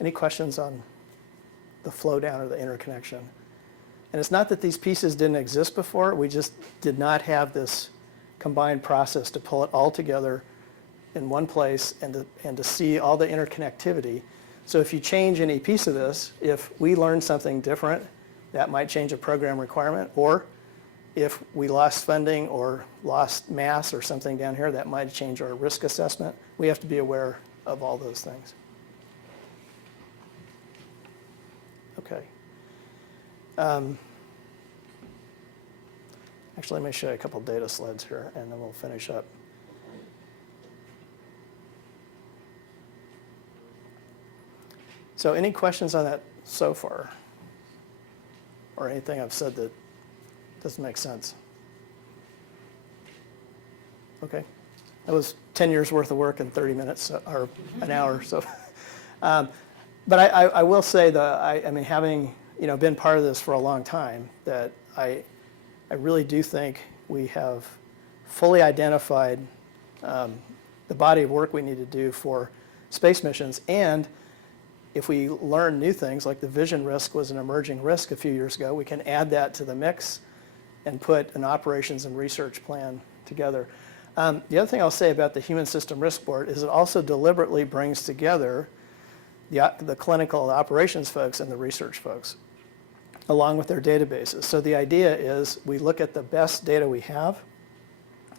Any questions on the flow down or the interconnection? And it's not that these pieces didn't exist before, we just did not have this combined process to pull it all together in one place and to see all the interconnectivity. So if you change any piece of this, if we learn something different, that might change a program requirement, or if we lost funding or lost mass or something down here, that might change our risk assessment. We have to be aware of all those things. Okay. Actually, let me show you a couple data slides here, and then we'll finish up. So any questions on that so far? Or anything I've said that doesn't make sense? Okay. That was 10 years worth of work in 30 minutes or an hour. So, but I will say that I mean, having been part of this for a long time, that I really do think we have fully identified the body of work we need to do for space missions. And if we learn new things, like the vision risk was an emerging risk a few years ago, we can add that to the mix and put an operations and research plan together. The other thing I'll say about the Human System Risk Board is it also deliberately brings together the clinical operations folks and the research folks, along with their databases. So the idea is we look at the best data we have,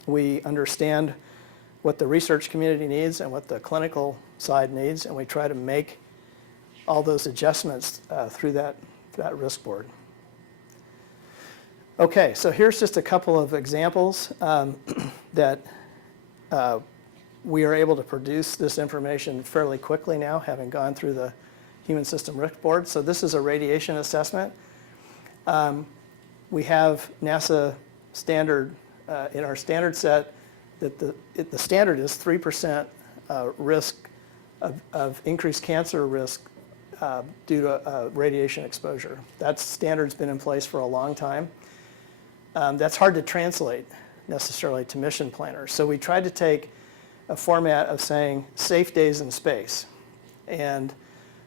we understand what the research community needs and what the clinical side needs, and we try to make all those adjustments through that risk board. Okay, so here's just a couple of examples that we are able to produce this information fairly quickly now, having gone through the Human System Risk Board. So this is a radiation assessment. We have NASA standard, in our standard set, that the standard is 3% risk of increased cancer risk due to radiation exposure. That standard's been in place for a long time. That's hard to translate necessarily to mission planners. So we tried to take a format of saying safe days in space. And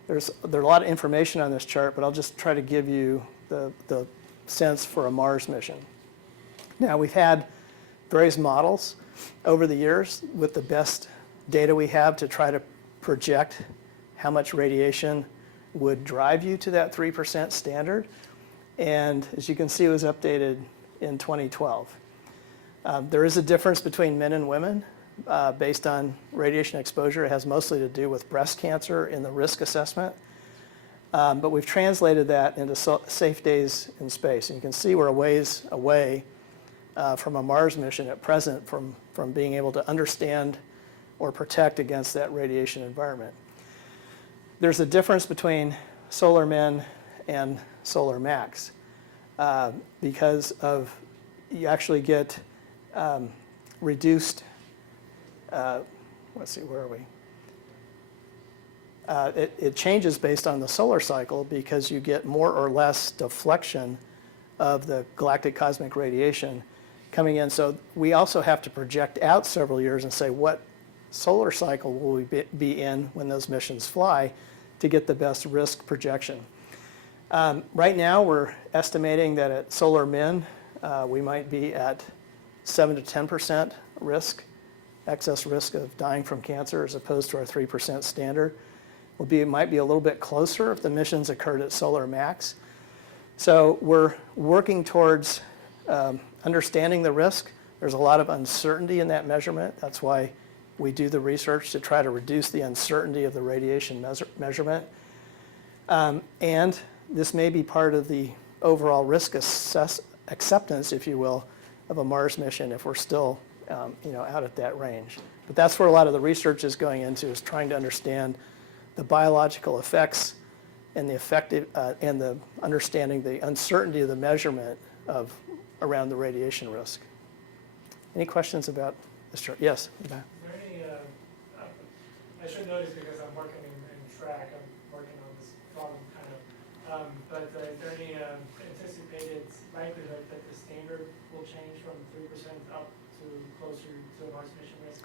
there's a lot of information on this chart, but I'll just try to give you the sense for a Mars mission. Now, we've had various models over the years with the best data we have to try to project how much radiation would drive you to that 3% standard. And as you can see, it was updated in 2012. There is a difference between men and women based on radiation exposure. It has mostly to do with breast cancer in the risk assessment. But we've translated that into safe days in space. And you can see we're a ways away from a Mars mission at present from being able to understand or protect against that radiation environment. There's a difference between solar men and solar max because of you actually get reduced, let's see, where are we? It changes based on the solar cycle because you get more or less deflection of the galactic cosmic radiation coming in. So we also have to project out several years and say what solar cycle will we be in when those missions fly to get the best risk projection. Right now we're estimating that at solar min we might be at 7 to 10% risk, excess risk of dying from cancer as opposed to our 3% standard. It might be a little bit closer if the missions occurred at solar max. So we're working towards understanding the risk. There's a lot of uncertainty in that measurement. That's why we do the research to try to reduce the uncertainty of the radiation measurement. And this may be part of the overall risk acceptance, if you will, of a Mars mission if we're still out at that range. But that's where a lot of the research is going into, is trying to understand the biological effects and the effective and the understanding the uncertainty of the measurement of around the radiation risk. Any questions about this chart? Yes. Is there any, I should notice because I'm working in track, I'm working on this problem kind of, but is there any anticipated likelihood that the standard will change from 3% up to closer to a Mars mission risk?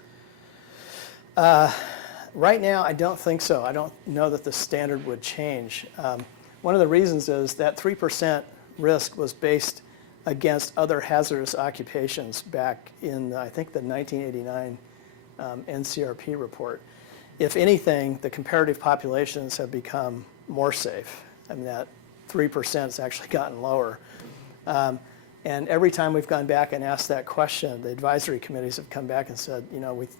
Right now, I don't think so. I don't know that the standard would change. One of the reasons is that 3% risk was based against other hazardous occupations back in, I think, the 1989 NCRP report. If anything, the comparative populations have become more safe. I mean, that 3% has actually gotten lower. And every time we've gone back and asked that question, the advisory committees have come back and said,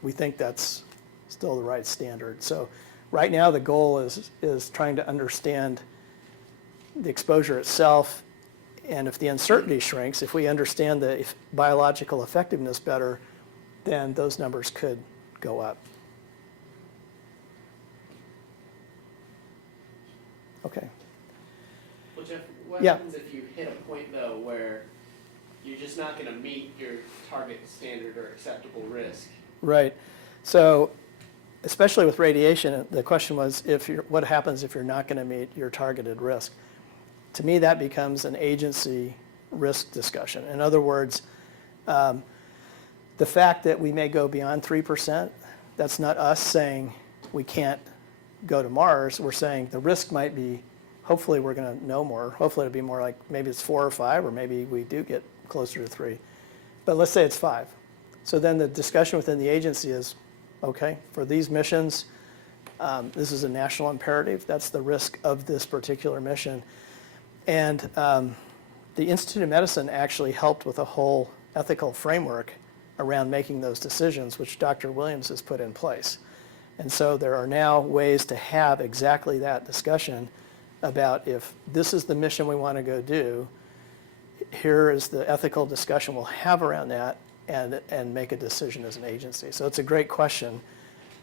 we think that's still the right standard. So right now the goal is trying to understand the exposure itself, and if the uncertainty shrinks, if we understand the biological effectiveness better, then those numbers could go up. Okay. Well, Jeff, what Yeah. happens if you hit a point though where you're just not going to meet your target standard or acceptable risk, Right. So especially with radiation, the question was what happens if you're not going to meet your targeted risk? To me, that becomes an agency risk discussion. In other words, the fact that we may go beyond 3%, that's not us saying we can't go to Mars. We're saying the risk might be, hopefully we're going to know more. Hopefully it'll be more like maybe it's 4 or 5, or maybe we do get closer to 3. But let's say it's 5. So then the discussion within the agency is, okay, for these missions, this is a national imperative. That's the risk of this particular mission. And the Institute of Medicine actually helped with a whole ethical framework around making those decisions, which Dr. Williams has put in place. And so there are now ways to have exactly that discussion about if this is the mission we want to go do, here is the ethical discussion we'll have around that and make a decision as an agency. So it's a great question.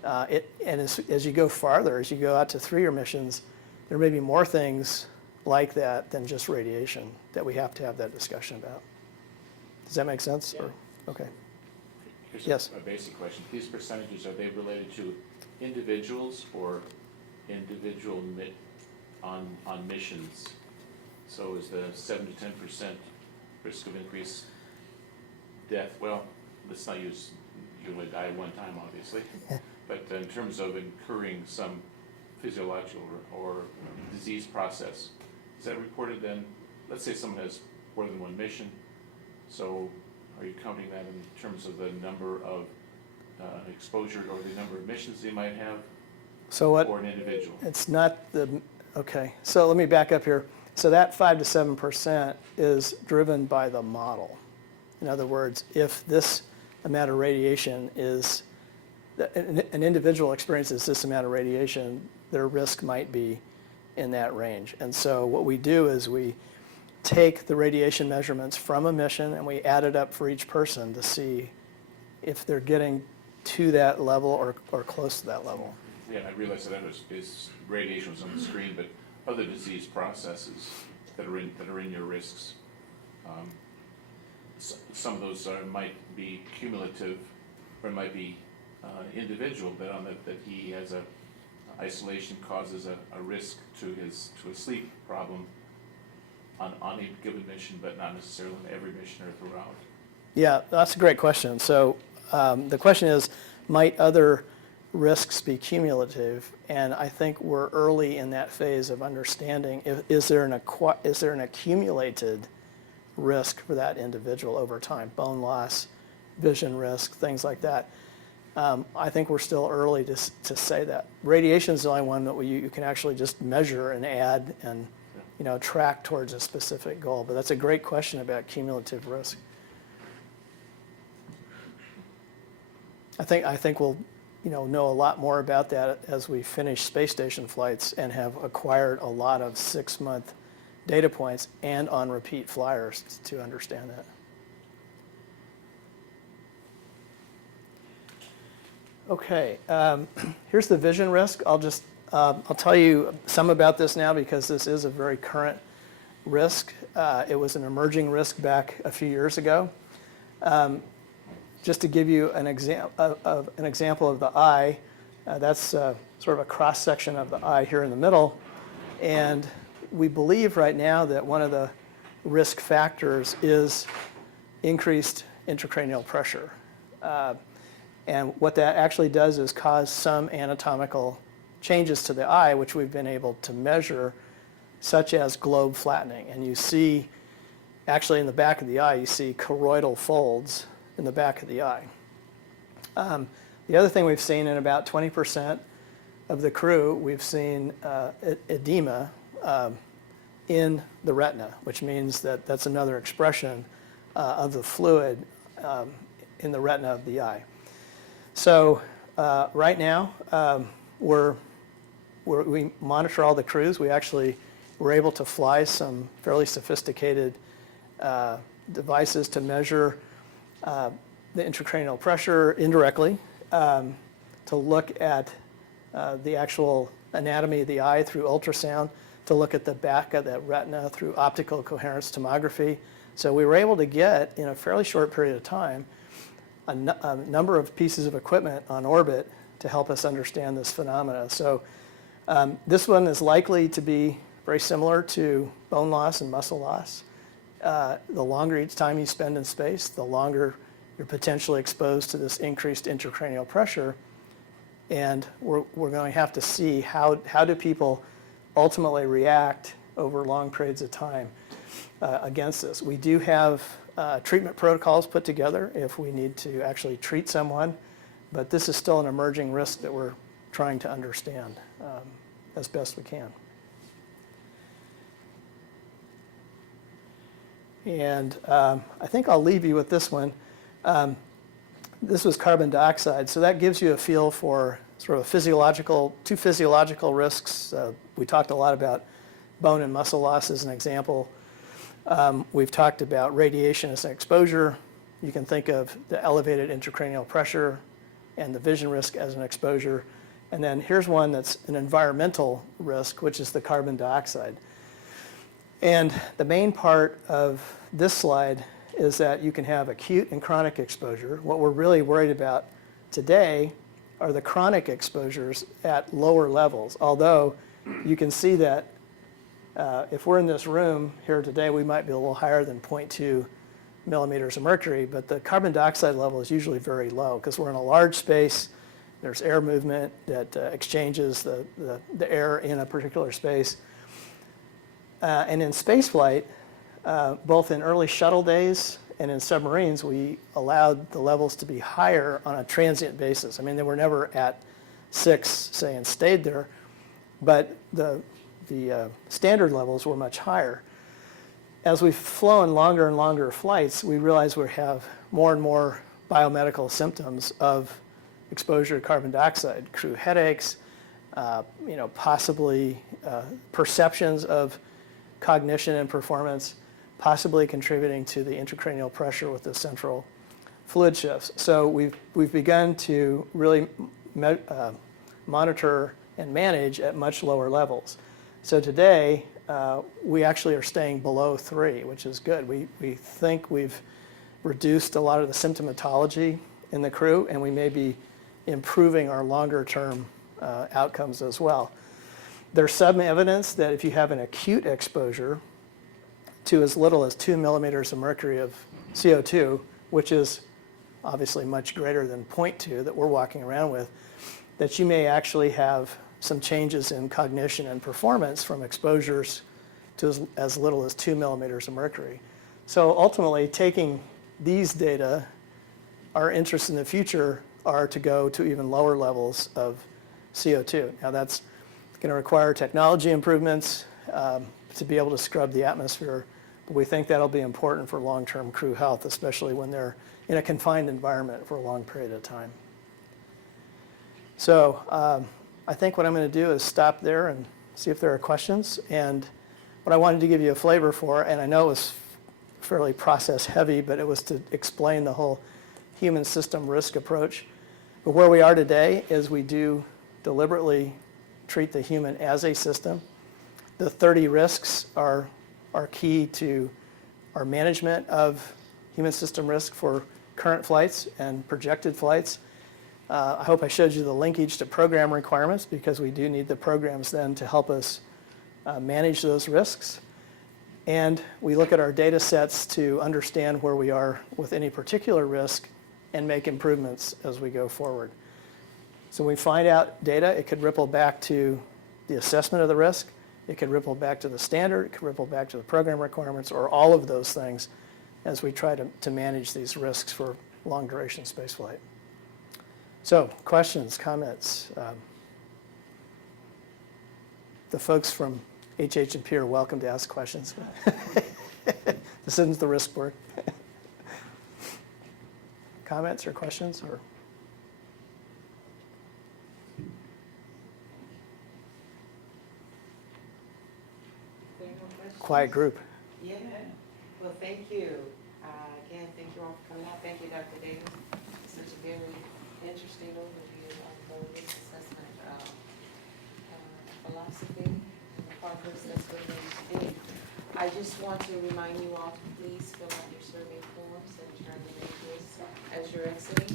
And as you go farther, as you go out to 3-year missions, there may be more things like that than just radiation that we have to have that discussion about. Does that make sense? Yeah. Or, okay. Here's Yes. a basic question. These percentages, are they related to individuals or individual on missions? So is the 7 to 10% risk of increased death, well, let's not use you only die one time, obviously, but in terms of incurring some physiological or disease process, is that reported then? Let's say someone has more than one mission, so are you counting that in terms of the number of exposure or the number of missions they might have, So what? or an individual? It's not okay. So let me back up here. So that 5 to 7% is driven by the model. In other words, if this amount of radiation is, an individual experiences this amount of radiation, their risk might be in that range. And so what we do is we take the radiation measurements from a mission and we add it up for each person to see if they're getting to that level or close to that level. Yeah, I realize that is radiation was on the screen, but other disease processes that are in your risks. Some of those might be cumulative, or it might be individual. That he has isolation causes a risk to his sleep problem on a given mission, but not necessarily on every mission or throughout. Yeah, that's a great question. So the question is, might other risks be cumulative? And I think we're early in that phase of understanding, is there an accumulated risk for that individual over time, bone loss, vision risk, things like that. I think we're still early to say that. Radiation is the only one that you can actually just measure and add and track towards a specific goal. But that's a great question about cumulative risk. I think we'll know a lot more about that as we finish space station flights and have acquired a lot of 6-month data points and on repeat flyers to understand that. Okay, here's the vision risk. I'll tell you some about this now because this is a very current risk. It was an emerging risk back a few years ago. Just to give you an example of the eye, that's sort of a cross section of the eye here in the middle, and we believe right now that one of the risk factors is increased intracranial pressure. And what that actually does is cause some anatomical changes to the eye, which we've been able to measure, such as globe flattening. And you see, actually in the back of the eye, you see choroidal folds in the back of the eye. The other thing we've seen in about 20% of the crew, we've seen edema in the retina, which means that that's another expression of the fluid in the retina of the eye. So right now, we monitor all the crews. We actually were able to fly some fairly sophisticated devices to measure the intracranial pressure indirectly, to look at the actual anatomy of the eye through ultrasound, to look at the back of that retina through optical coherence tomography. So we were able to get, in a fairly short period of time, a number of pieces of equipment on orbit to help us understand this phenomena. So this one is likely to be very similar to bone loss and muscle loss. The longer each time you spend in space, the longer you're potentially exposed to this increased intracranial pressure. And we're going to have to see how do people ultimately react over long periods of time against this. We do have treatment protocols put together if we need to actually treat someone, but this is still an emerging risk that we're trying to understand as best we can. And I think I'll leave you with this one. This was carbon dioxide, so that gives you a feel for sort of two physiological risks. We talked a lot about bone and muscle loss as an example. We've talked about radiation as an exposure. You can think of the elevated intracranial pressure and the vision risk as an exposure. And then here's one that's an environmental risk, which is the carbon dioxide. And the main part of this slide is that you can have acute and chronic exposure. What we're really worried about today are the chronic exposures at lower levels, although you can see that if we're in this room here today, we might be a little higher than 0.2 millimeters of mercury, but the carbon dioxide level is usually very low because we're in a large space. There's air movement that exchanges the air in a particular space. And in spaceflight, both in early shuttle days and in submarines, we allowed the levels to be higher on a transient basis. I mean, they were never at 6, say, and stayed there, but the standard levels were much higher. As we've flown longer and longer flights, we realize we have more and more biomedical symptoms of exposure to carbon dioxide, crew headaches, possibly perceptions of cognition and performance, possibly contributing to the intracranial pressure with the central fluid shifts. So we've begun to really monitor and manage at much lower levels. So today, we actually are staying below 3, which is good. We think we've reduced a lot of the symptomatology in the crew, and we may be improving our longer-term outcomes as well. There's some evidence that if you have an acute exposure to as little as 2 millimeters of mercury of CO2, which is obviously much greater than 0.2 that we're walking around with, that you may actually have some changes in cognition and performance from exposures to as little as 2 millimeters of mercury. So ultimately, taking these data, our interests in the future are to go to even lower levels of CO2. Now that's going to require technology improvements to be able to scrub the atmosphere, but we think that'll be important for long-term crew health, especially when they're in a confined environment for a long period of time. So I think what I'm going to do is stop there and see if there are questions. And what I wanted to give you a flavor for, and I know it was fairly process heavy, but it was to explain the whole human system risk approach. But where we are today is we do deliberately treat the human as a system. The 30 risks are key to our management of human system risk for current flights and projected flights. I hope I showed you the linkage to program requirements, because we do need the programs then to help us manage those risks. And we look at our data sets to understand where we are with any particular risk and make improvements as we go forward. So when we find out data, it could ripple back to the assessment of the risk, it could ripple back to the standard, it could ripple back to the program requirements, or all of those things as we try to manage these risks for long duration spaceflight. So questions, comments? The folks from HH&P are welcome to ask questions. This isn't the risk board. Comments or questions? Or quiet group. Yeah, well, thank you. Again, thank you all for coming out. Thank you, Dr. Davis. Such a very interesting overview of the risk assessment philosophy and the progress that's been made to date. I just want to remind you all to please fill out your survey forms and turn them in as you're exiting.